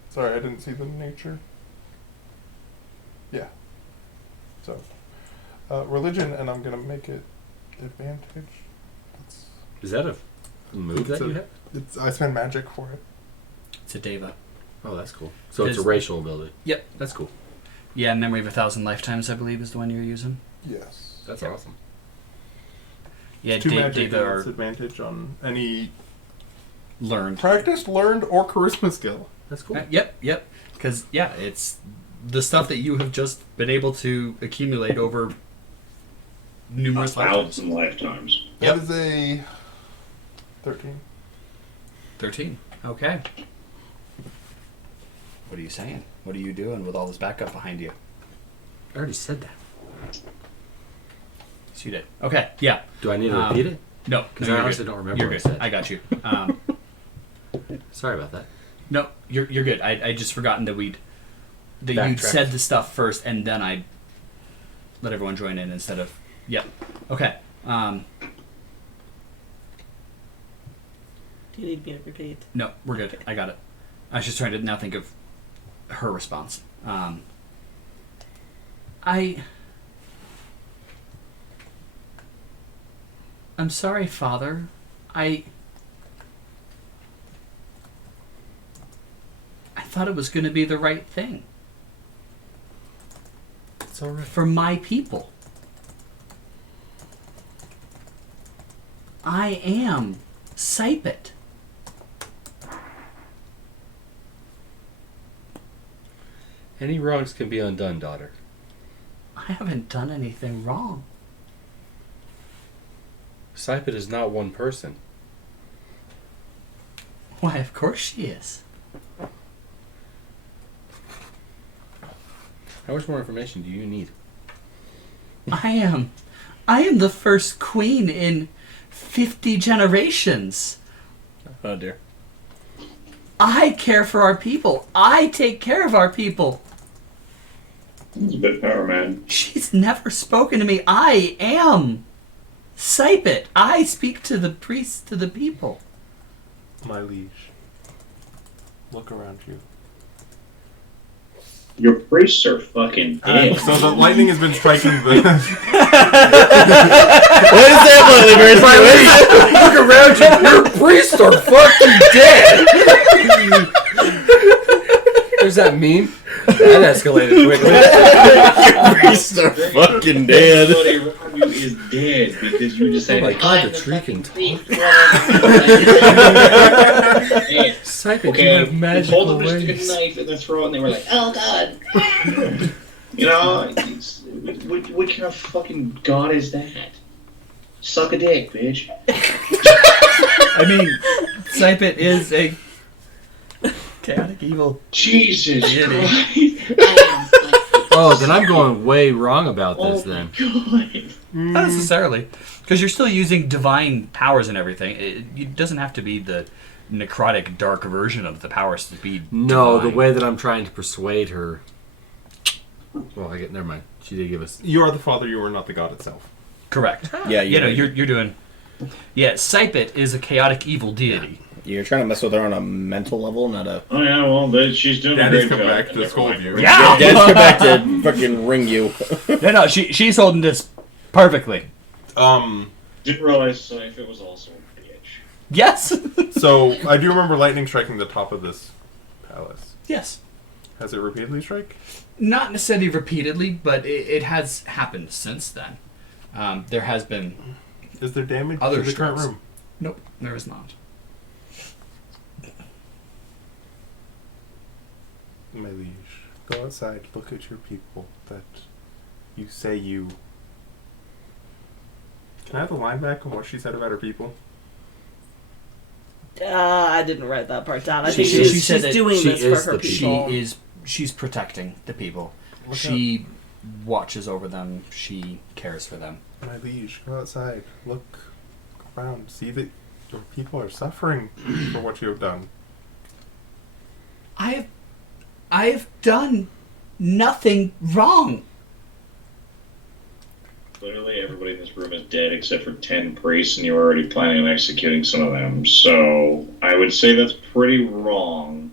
Sorry, I didn't see the nature. Yeah. So, religion, and I'm gonna make it advantage. Is that a move that you have? I spend magic for it. It's a Deva. Oh, that's cool. So it's a Is- racial ability. Yep. That's cool. Yeah, Memory of 1,000 Lifetimes, I believe, is the one you're using. Yes. That's Yeah. awesome. Yeah, 2 magic Deva and it's are advantage on any learned. practiced, learned, or charisma skill. That's cool. Yep. Because, yeah, it's the stuff that you have just been able to accumulate over numerous lifetimes. 1,000 lifetimes. Yep. That is a 13. 13. Okay. What are you saying? What are you doing with all this backup behind you? I already said that. Yes, you did. Okay, yeah. Do I need to repeat it? No, Because no, I you're honestly good. don't remember You're what good. I said. I got you. Sorry about that. No, you're good. I just forgotten that you'd Backtrack. said the stuff first, and then I let everyone join in instead of. Yep. Okay. Do you need me to repeat? No, we're good. I got it. I was just trying to now think of her response. I'm sorry, Father. I thought it was going to be the right thing It's all right. for my people. I am Sypetia. Any wrongs can be undone, daughter. I haven't done anything wrong. Sypetia is not one person. Why, of course she is. How much more information do you need? I am the first queen in 50 generations. Oh dear. I care for our people. I take care of our people. It's a bit power, man. She's never spoken to me. I am Sypetia. I speak to the priests, to the people. My liege. Look around you. Your priests are fucking dead. So the lightning has been striking the... What is that, Lightning? Look around you. Your priests are fucking dead. There's that meme. That escalated quickly. Your priests are fucking dead. Everybody around you is dead because you just said, Oh my God, "I'm the tree can talk." fucking priest." Sypetia, Okay, you have you told magical them to stick a ways. knife in their throat, and they were like, "Oh God!" You know, what kind of fucking god is that? Suck a dick, bitch. I mean, Sypetia is a chaotic evil. Jesus Deity. Christ! Oh, then I'm going way wrong about this then. God. Not necessarily. Because you're still using divine powers and everything. It doesn't have to be the necrotic, dark version of the powers to be No, divine. the way that I'm trying to persuade her. Well, never mind. She did give us. You are the father, you are not the god itself. Correct. Yeah, You're doing... Yeah, Sypetia is a chaotic evil deity. You're trying to mess with her on a mental level, not a. Oh yeah, well, she's doing Daddy's a come great job. back to scold you. Yeah! Dad's come back to fucking ring you. No, she's holding this perfectly. Didn't realize if it was also a bitch. Yes! So, I do remember lightning striking the top of this palace. Yes. Has it repeatedly strike? Not necessarily repeatedly, but it has happened since then. There has been... Is there damage Other to the current strikes. room? Nope, there is not. My liege, go outside, look at your people that you say you... Can I have the line back on what she said about her people? I didn't write that part down. I She think said she's that doing she this is for her the people. She's protecting the people. Look She watches over them. She cares for them. My liege, go outside, look around, see that your people are suffering for what you have done. I have done nothing wrong. Literally everybody in this room is dead except for 10 priests, and you were already planning on executing some of them. So I would say that's pretty wrong,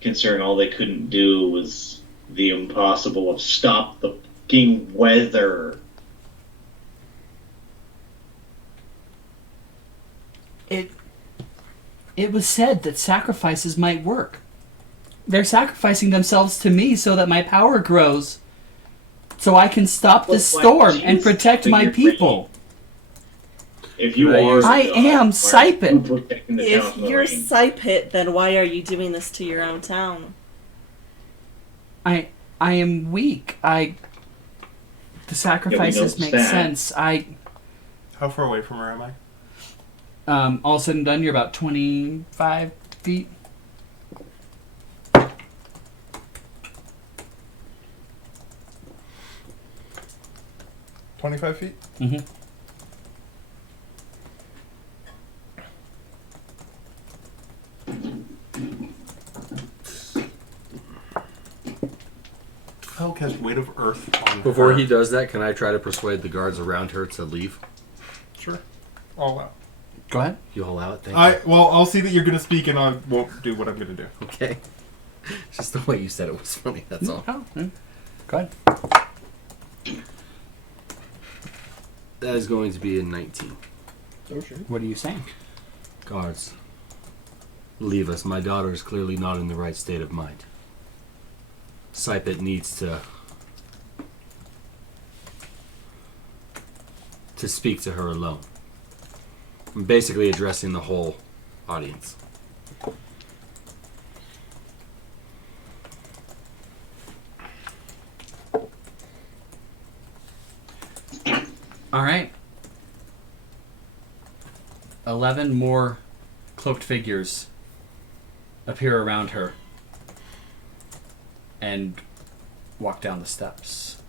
considering all they couldn't do was the impossible of stop the fucking weather. It was said that sacrifices might work. They're sacrificing themselves to me so that my power grows. So I can stop this Well, storm why- and protect my you're people. If you Right, are, I the god, am why are you Sypetia. protecting the town If from the you're rain? Sypetia, then why are you doing this to your own town? I am weak. The sacrifices make understand. sense. How far away from her am I? All said and done, you're about 25 feet. 25 feet? Mm-hmm. I'll cast Weight of Earth on Before her. he does that, can I try to persuade the guards around her to leave? Sure. I'll allow. Go ahead. You'll allow it? Thank you. Well, I'll see that you're going to speak and I won't do what I'm going to do. Okay. Just the way you said it was funny, that's all. Oh, go ahead. That is going to be a 19. Oh, sure. What are you saying? Guards, leave us. My daughter is clearly not in the right state of mind. Sypetia needs to speak to her alone. I'm basically addressing the whole audience. All right. 11 more cloaked figures appear around her and walk down the steps,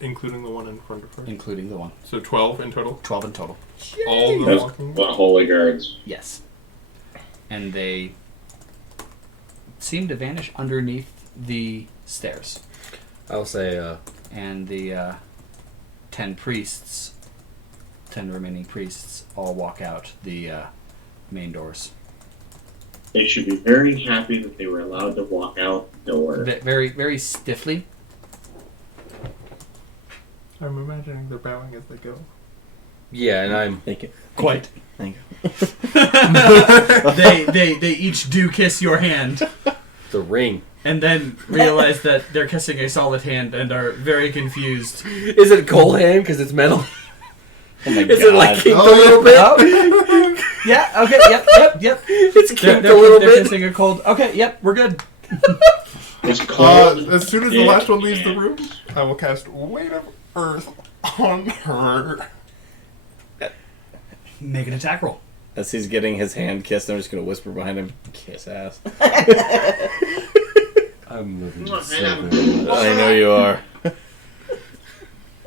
Including the one in front of her. including the one. So 12 in total? 12 in total. All of them Those walking? holy guards. Yes. And they seem to vanish underneath the stairs. I'll say, And the 10 remaining priests all walk out the main doors. They should be very happy that they were allowed to walk out the door. Very, very stiffly. I'm imagining they're bowing as they go. yeah, and I'm... Thank you. Quite. Thank you. They each do kiss your hand, The ring. and then realize that they're kissing a solid hand and are very confused. Is it cold hand because it's metal? Oh my Is god. it like kinked a little bit? Yeah. Okay. Yep. It's kinked They're a little they're bit. kissing a cold. Okay. Yep. We're good. It's cold. As soon as the last one leaves the room, I will cast Weight of Earth on her. Make an attack roll. As he's getting his hand kissed, I'm just going to whisper behind him, kiss ass. I'm looking so Idham. good. I know you are.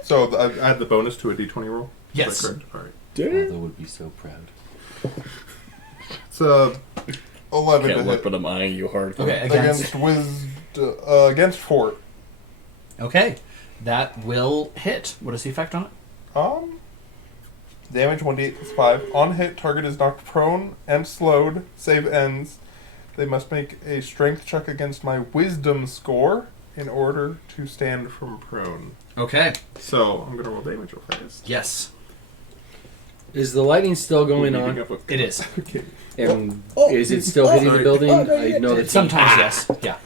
So I add the bonus to a d20 roll? Yes. Is that correct? Alright. Father would be so proud. It's 11 Can't to look, hit. but I'm eyeing you hard. Okay. Against against fort. Okay. That will hit. What is the effect on it? Damage 1d8 plus 5. On hit, target is knocked prone and slowed. Save ends. They must make a strength check against my wisdom score in order to stand from prone. Okay. So I'm gonna roll damage real fast. Yes. Is the lightning still going Meeting on? up with- It is. Okay. And is it still hitting the building? I know that Sometimes yes. Yeah.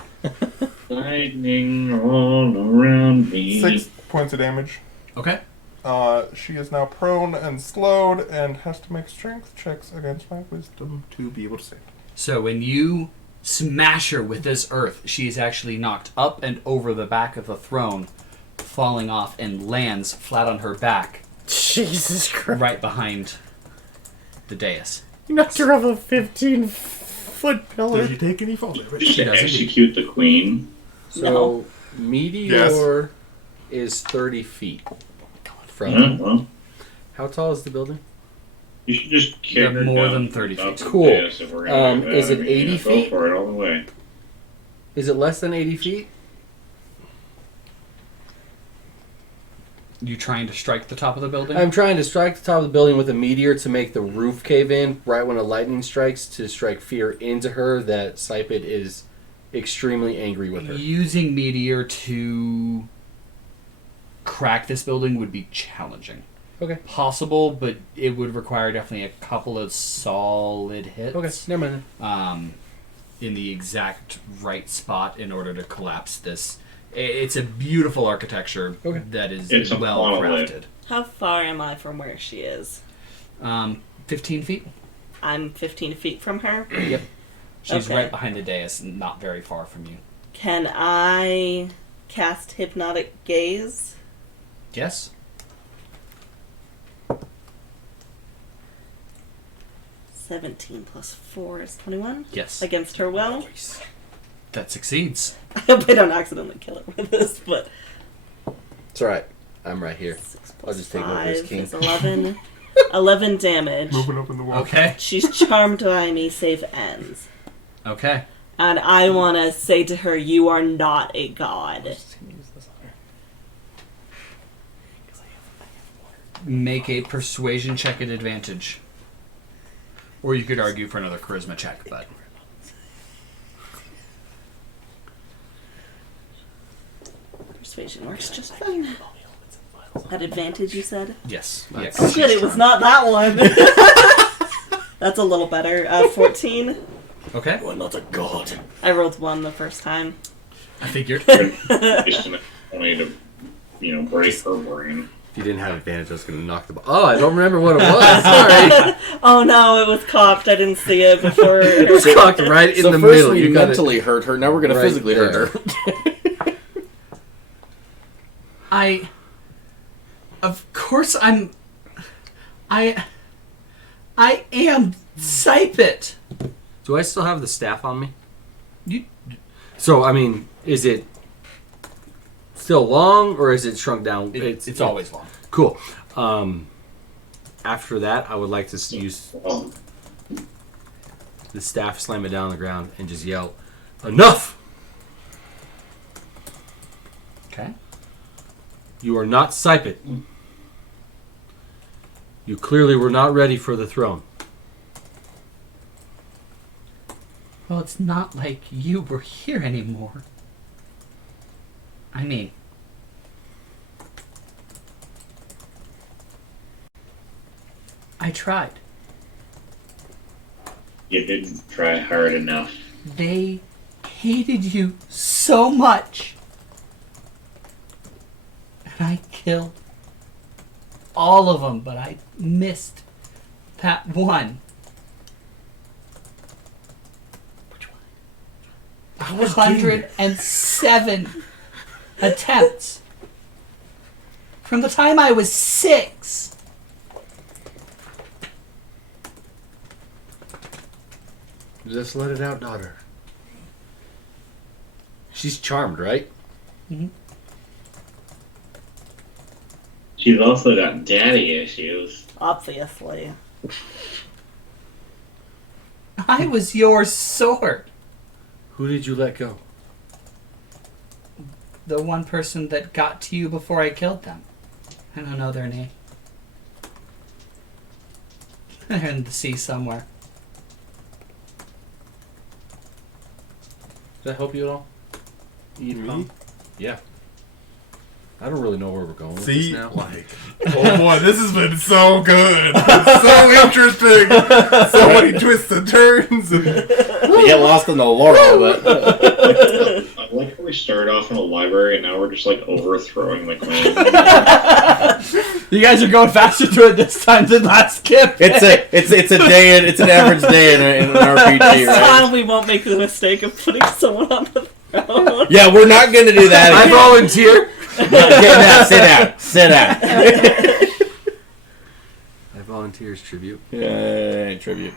Lightning all around me. 6 points of damage. Okay. She is now prone and slowed and has to make strength checks against my wisdom to be able to save. So when you smash her with this earth, she is actually knocked up and over the back of the throne, falling off and lands flat on her back, Jesus Christ. right behind the dais. You knocked her off a 15-foot pillar. Did you take any fall damage? She To does execute the queen. So, Meteor is 30 feet from... Yeah, well, How tall is the building? you should just kick They're her more down than 30 top feet. of Cool. this if we're gonna do that. Is it I mean, 80 yeah, feet? Go for it all the way. Is it less than 80 feet? You trying to strike the top of the building? I'm trying to strike the top of the building with a meteor to make the roof cave in right when a lightning strikes to strike fear into her that Sypetia is extremely angry with her. Using meteor to crack this building would be challenging. Okay. Possible, but it would require definitely a couple of solid hits. Okay, never mind In the exact right spot in order to collapse this. It's a beautiful architecture Okay. that is It's a well monolith. crafted. How far am I from where she is? 15 feet. I'm 15 feet from her. Yep. She's Okay. right behind the dais, not very far from you. Can I cast Hypnotic Gaze? Yes. 17 plus 4 is 21. Yes. Against her will. That succeeds. I hope I don't accidentally kill it with this, but It's alright. I'm right here. 6 I'll plus just take over as 5 king. is 11. 11 damage. Moving up in the world. Okay. She's charmed by me, save ends. Okay. And I want to say to her, you are not a god. Make a persuasion check at advantage. Or you could argue for another charisma check, but... Persuasion works just fine. At advantage, you said? Yes. Oh, Yes. good, it was not that one. That's a little better. 14. Okay. You are not a god. I rolled 1 the first time. I figured. Only to, break her brain. If you didn't have advantage, I was going to knock the ball. Oh, I don't remember what it was. Sorry. Oh no, it was cocked. I didn't see it before. It was cocked right in So the first middle. we You got it. mentally hurt her, now we're gonna right physically hurt there. her. Of course I am Sypet. Do I still have the staff on me? You... So, I mean, is it still long or is it shrunk down? It's always long. Cool. After that, I would like to use Oh, the staff, slam it down on the ground, and just yell, "Enough! Okay. You are not Sypet. You clearly were not ready for the throne." Well, it's not like you were here anymore. I mean... I tried. you didn't try hard enough. They hated you so much. And I killed all of them, but I missed that one. Which one? 107 attempts. From the time I was 6. Just let it out, daughter. She's charmed, right? Mm-hmm. She's also got daddy issues. Obviously. I was your sword. Who did you let go? The one person that got to you before I killed them. I don't know their name. They're in the sea somewhere. Does that help you at all? Me? Yeah. I don't really know where we're going with See, this now. like, oh boy, this has been so good. It's so interesting. So many twists and turns. And You get lost in the lore a little bit. I like how we started off in a library and now we're just like overthrowing the queen. You guys are going faster through it this time than last skip. It's a day. It's an average day in an RPG, This right? time we won't make the mistake of putting someone on the throne. Yeah, we're not gonna do that. I Again. volunteer. Sit down. I volunteer as tribute. Yeah, tribute.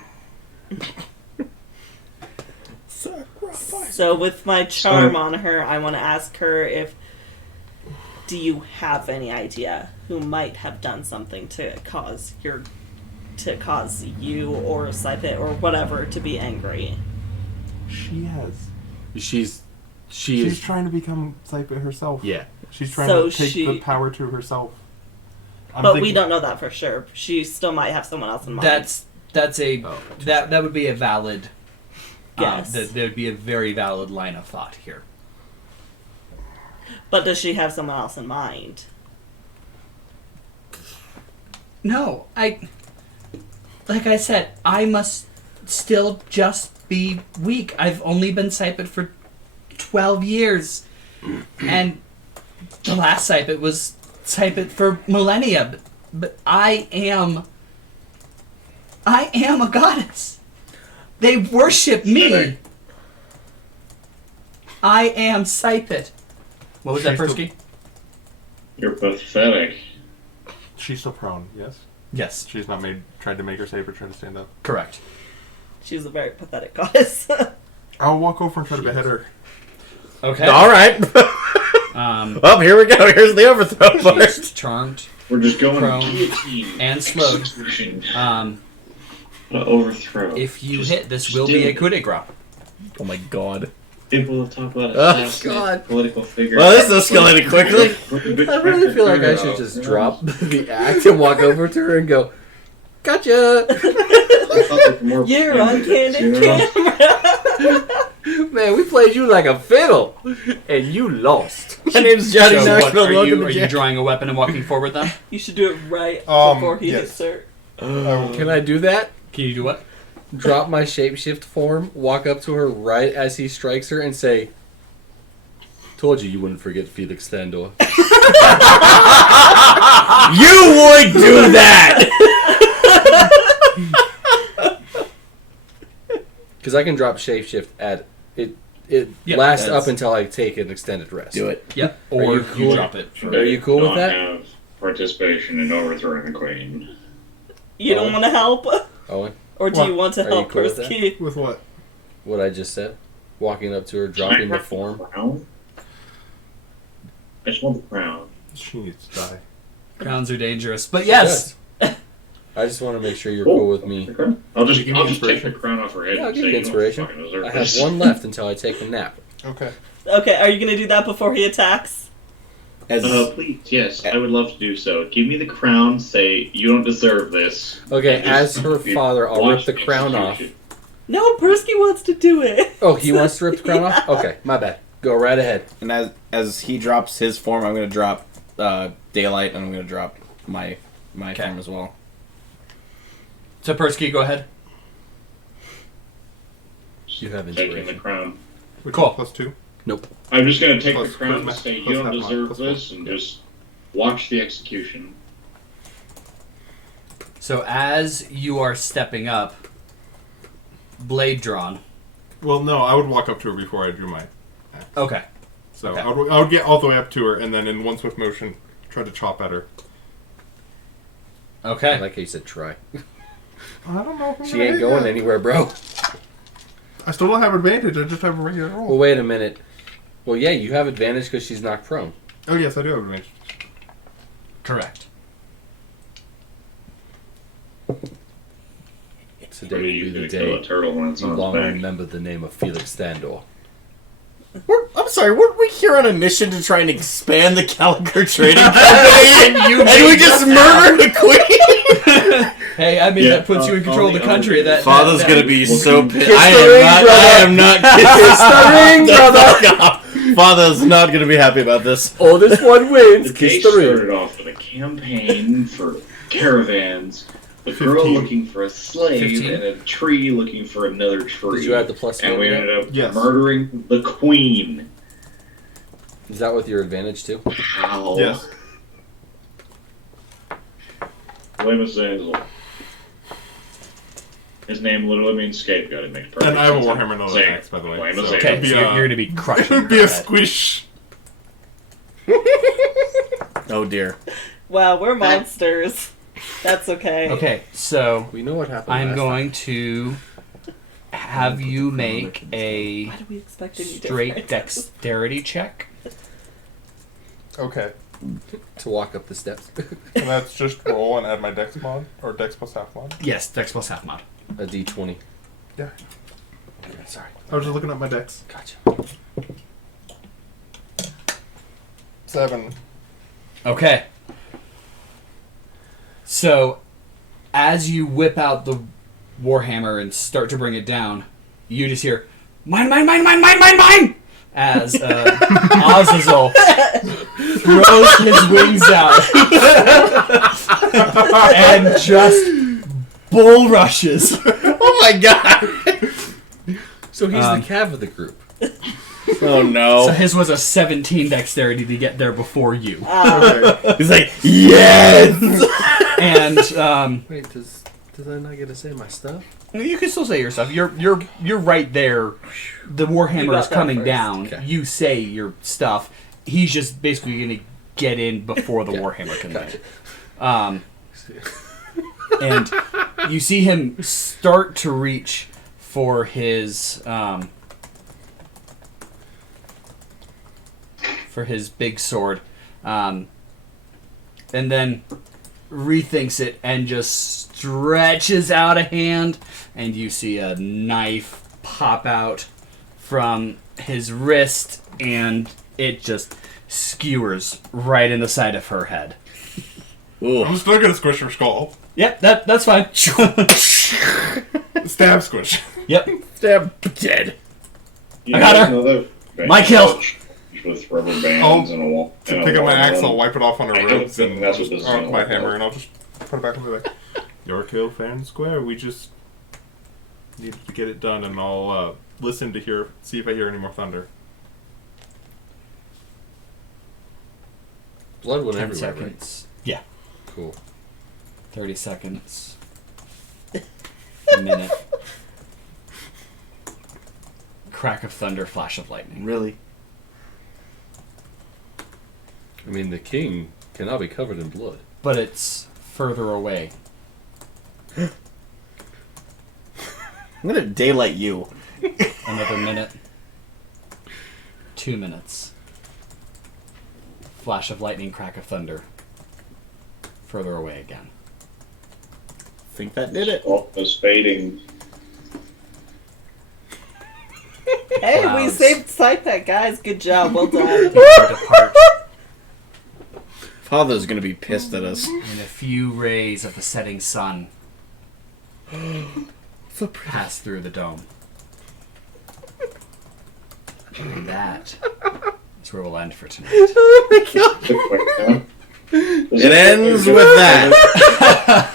So with my charm on her, I want to ask her if, do you have any idea who might have done something to cause you or Sypet or whatever to be angry? she has. She's She's trying to become Sypet herself. yeah. She's trying So to take she- the power to herself. But we don't know that for sure. She still might have someone else in mind. That's a Oh, that would be a valid. Yes. There would be a very valid line of thought here. But does she have someone else in mind? No, like I said, I must still just be weak. I've only been Sypet for 12 years. And the last Sypet was Sypet for millennia. But I am a goddess. They worship me. I am Sypet. What was that, She's Perske? You're pathetic. She's so prone, yes? Yes, She's not tried to make her save or try to stand up. correct. She's a very pathetic goddess. I'll walk over and try to behead her. Okay. All right. Oh, here we go. Here's the overthrow part. She's charmed We're just going Prone guillotine. and slowed. Execution. Um, Overthrow. if you Just hit, this will be a do coup de grace. Oh my god. People will talk about Oh, assassinate God. political figures. Well, this escalated quickly. I really feel like I should just drop the act and walk over to her and go, "Gotcha." You're on candid camera. Man, we played you like a fiddle, and you lost. My name's Johnny So what, Knoxville. are Welcome you to jail. drawing a weapon and walking forward then? You should do it right before he yes. hits her. Can I do that? Can you do what? Drop my shapeshift form, walk up to her right as he strikes her, and say, "Told you wouldn't forget Felix Thandor." You would do that! Because I can drop shapeshift at it. It Yep, lasts that's- up until I take an extended rest. Do it. Yep. Are Or you you cool? drop it. Are you cool with Don't that? have participation in overthrowing the queen. You don't want to help? Owen, Or do What? you want to Are you help cool with that? Perske? With what? what I just said? Walking up to her, dropping the form. Crown? I just want the crown. She needs to die. Crowns are dangerous. But yes! I just want to make sure you're cool with me. The crown? I'll just You give me take the inspiration. crown off her head Yeah, I'll and give say you you don't inspiration. fucking deserve I have this. one left until I take a nap. Okay. Okay, are you going to do that before he attacks? As Please, yes, I would love to do so. Give me the crown, say, you don't deserve this. Okay, as Just her father, I'll rip watch the crown off. execution. No, Perske wants to do it. Oh, he wants to rip the crown off? Okay, my bad. Go right ahead. and as he drops his form, I'm going to drop Daylight, and I'm going to drop my Okay. form as well. So Perske, go ahead. You have Taking the inspiration. crown. Which Cool. is plus 2. I'm just going to take Plus the crown and plus say, plus you don't half deserve plus this, one. and just watch the execution. So as you are stepping up, blade drawn. Well, no, I would walk up to her before I drew my axe. Okay. So Okay. I would get all the way up to her, and then in one swift motion, try to chop at her. I Okay. like how you said try. I don't know if I'm She gonna ain't hit going that. anywhere, bro. I still don't have advantage. I just have a regular roll. Well, wait a minute. Well, yeah, you have advantage because she's knocked prone. Oh yes, I do have advantage. Correct. Today Or will you be the could kill a day turtle when it's you on its long back. remember the name of Felix Thandor. I'm sorry, weren't we here on a mission to try and expand the Gallagher Trading Company? and we just murdered the queen? Hey, I mean, Yeah, that puts you in control of the on the country. other- Father's that, gonna be Kiss so the pissed. ring, I am not Kiss the ring, brother. Father's not gonna be happy about this. Oldest one wins. The Kiss day the ring. started off with a campaign for caravans, a girl 15. looking for a slave, 15. and a tree looking for another tree. Did you add the plus and one? we yet? ended up Yes. murdering the queen. Is that with your advantage too? How? Yes. Lema Zanzel. His name literally means scapegoat. It makes perfect And I have a sense. Warhammer no Say it. attacks, by the way. Lema So Zanzel. Okay, it'd be so a- you're going to be crushing It'd be her a head. squish. Oh dear. Wow, we're monsters. That's okay. Okay, so We know what happened. I'm last going to have you make a Why do we expect any straight different? dexterity check. Okay. time. To walk up the steps. And that's just roll and add my dex mod, or dex plus half mod. Yes, dex plus half mod. A d20. Yeah. Sorry. I was just looking at my dex. Gotcha. 7. Okay. So, as you whip out the warhammer and start to bring it down, you just hear, mine, mine, mine, mine, mine, mine, mine! As Azazel throws his wings out and just bull rushes. Oh my god. So he's Um, the cav of the group. Oh no. So his was a 17 dexterity to get there before you. He's like, yes! And Wait, does I not get to say my stuff? you can still say your stuff. You're right there. The You warhammer got is that coming first. down. Okay. You say your stuff. He's just basically going to get in before the Okay. warhammer can Gotcha. land. And you see him start to reach for his big sword, and then rethinks it and just stretches out a hand, and you see a knife pop out from his wrist, and it just skewers right in the side of her head. Ooh. I'm still gonna squish her skull. Yep, that's fine. Stab squish. Yep. Stab. Dead. I got her. My kill. With rubber bands and a wall. To pick up my axe, I'll wipe it off on her I don't ribs think and that's what this is gonna my look hammer, like. and I'll just put it back into there. Your kill, fair and square. We just needed to get it done, and I'll listen to see if I hear any more thunder. Blood went 10 everywhere, seconds. Yeah. right? Cool. 30 seconds. A minute. Crack of thunder, flash of lightning. Really? I mean, the king cannot be covered in blood. But it's further away. I'm gonna daylight you. Another minute. 2 minutes. Flash of lightning, crack of thunder. Further away again. Think that did it. Oh, it's fading. Hey, we Clouds. saved Sypetia, guys. Good job. Well done. Depart Father's gonna be pissed at us. in a few rays of the setting sun pass through the dome. And that is where we'll end for tonight. Oh my god. It ends with that.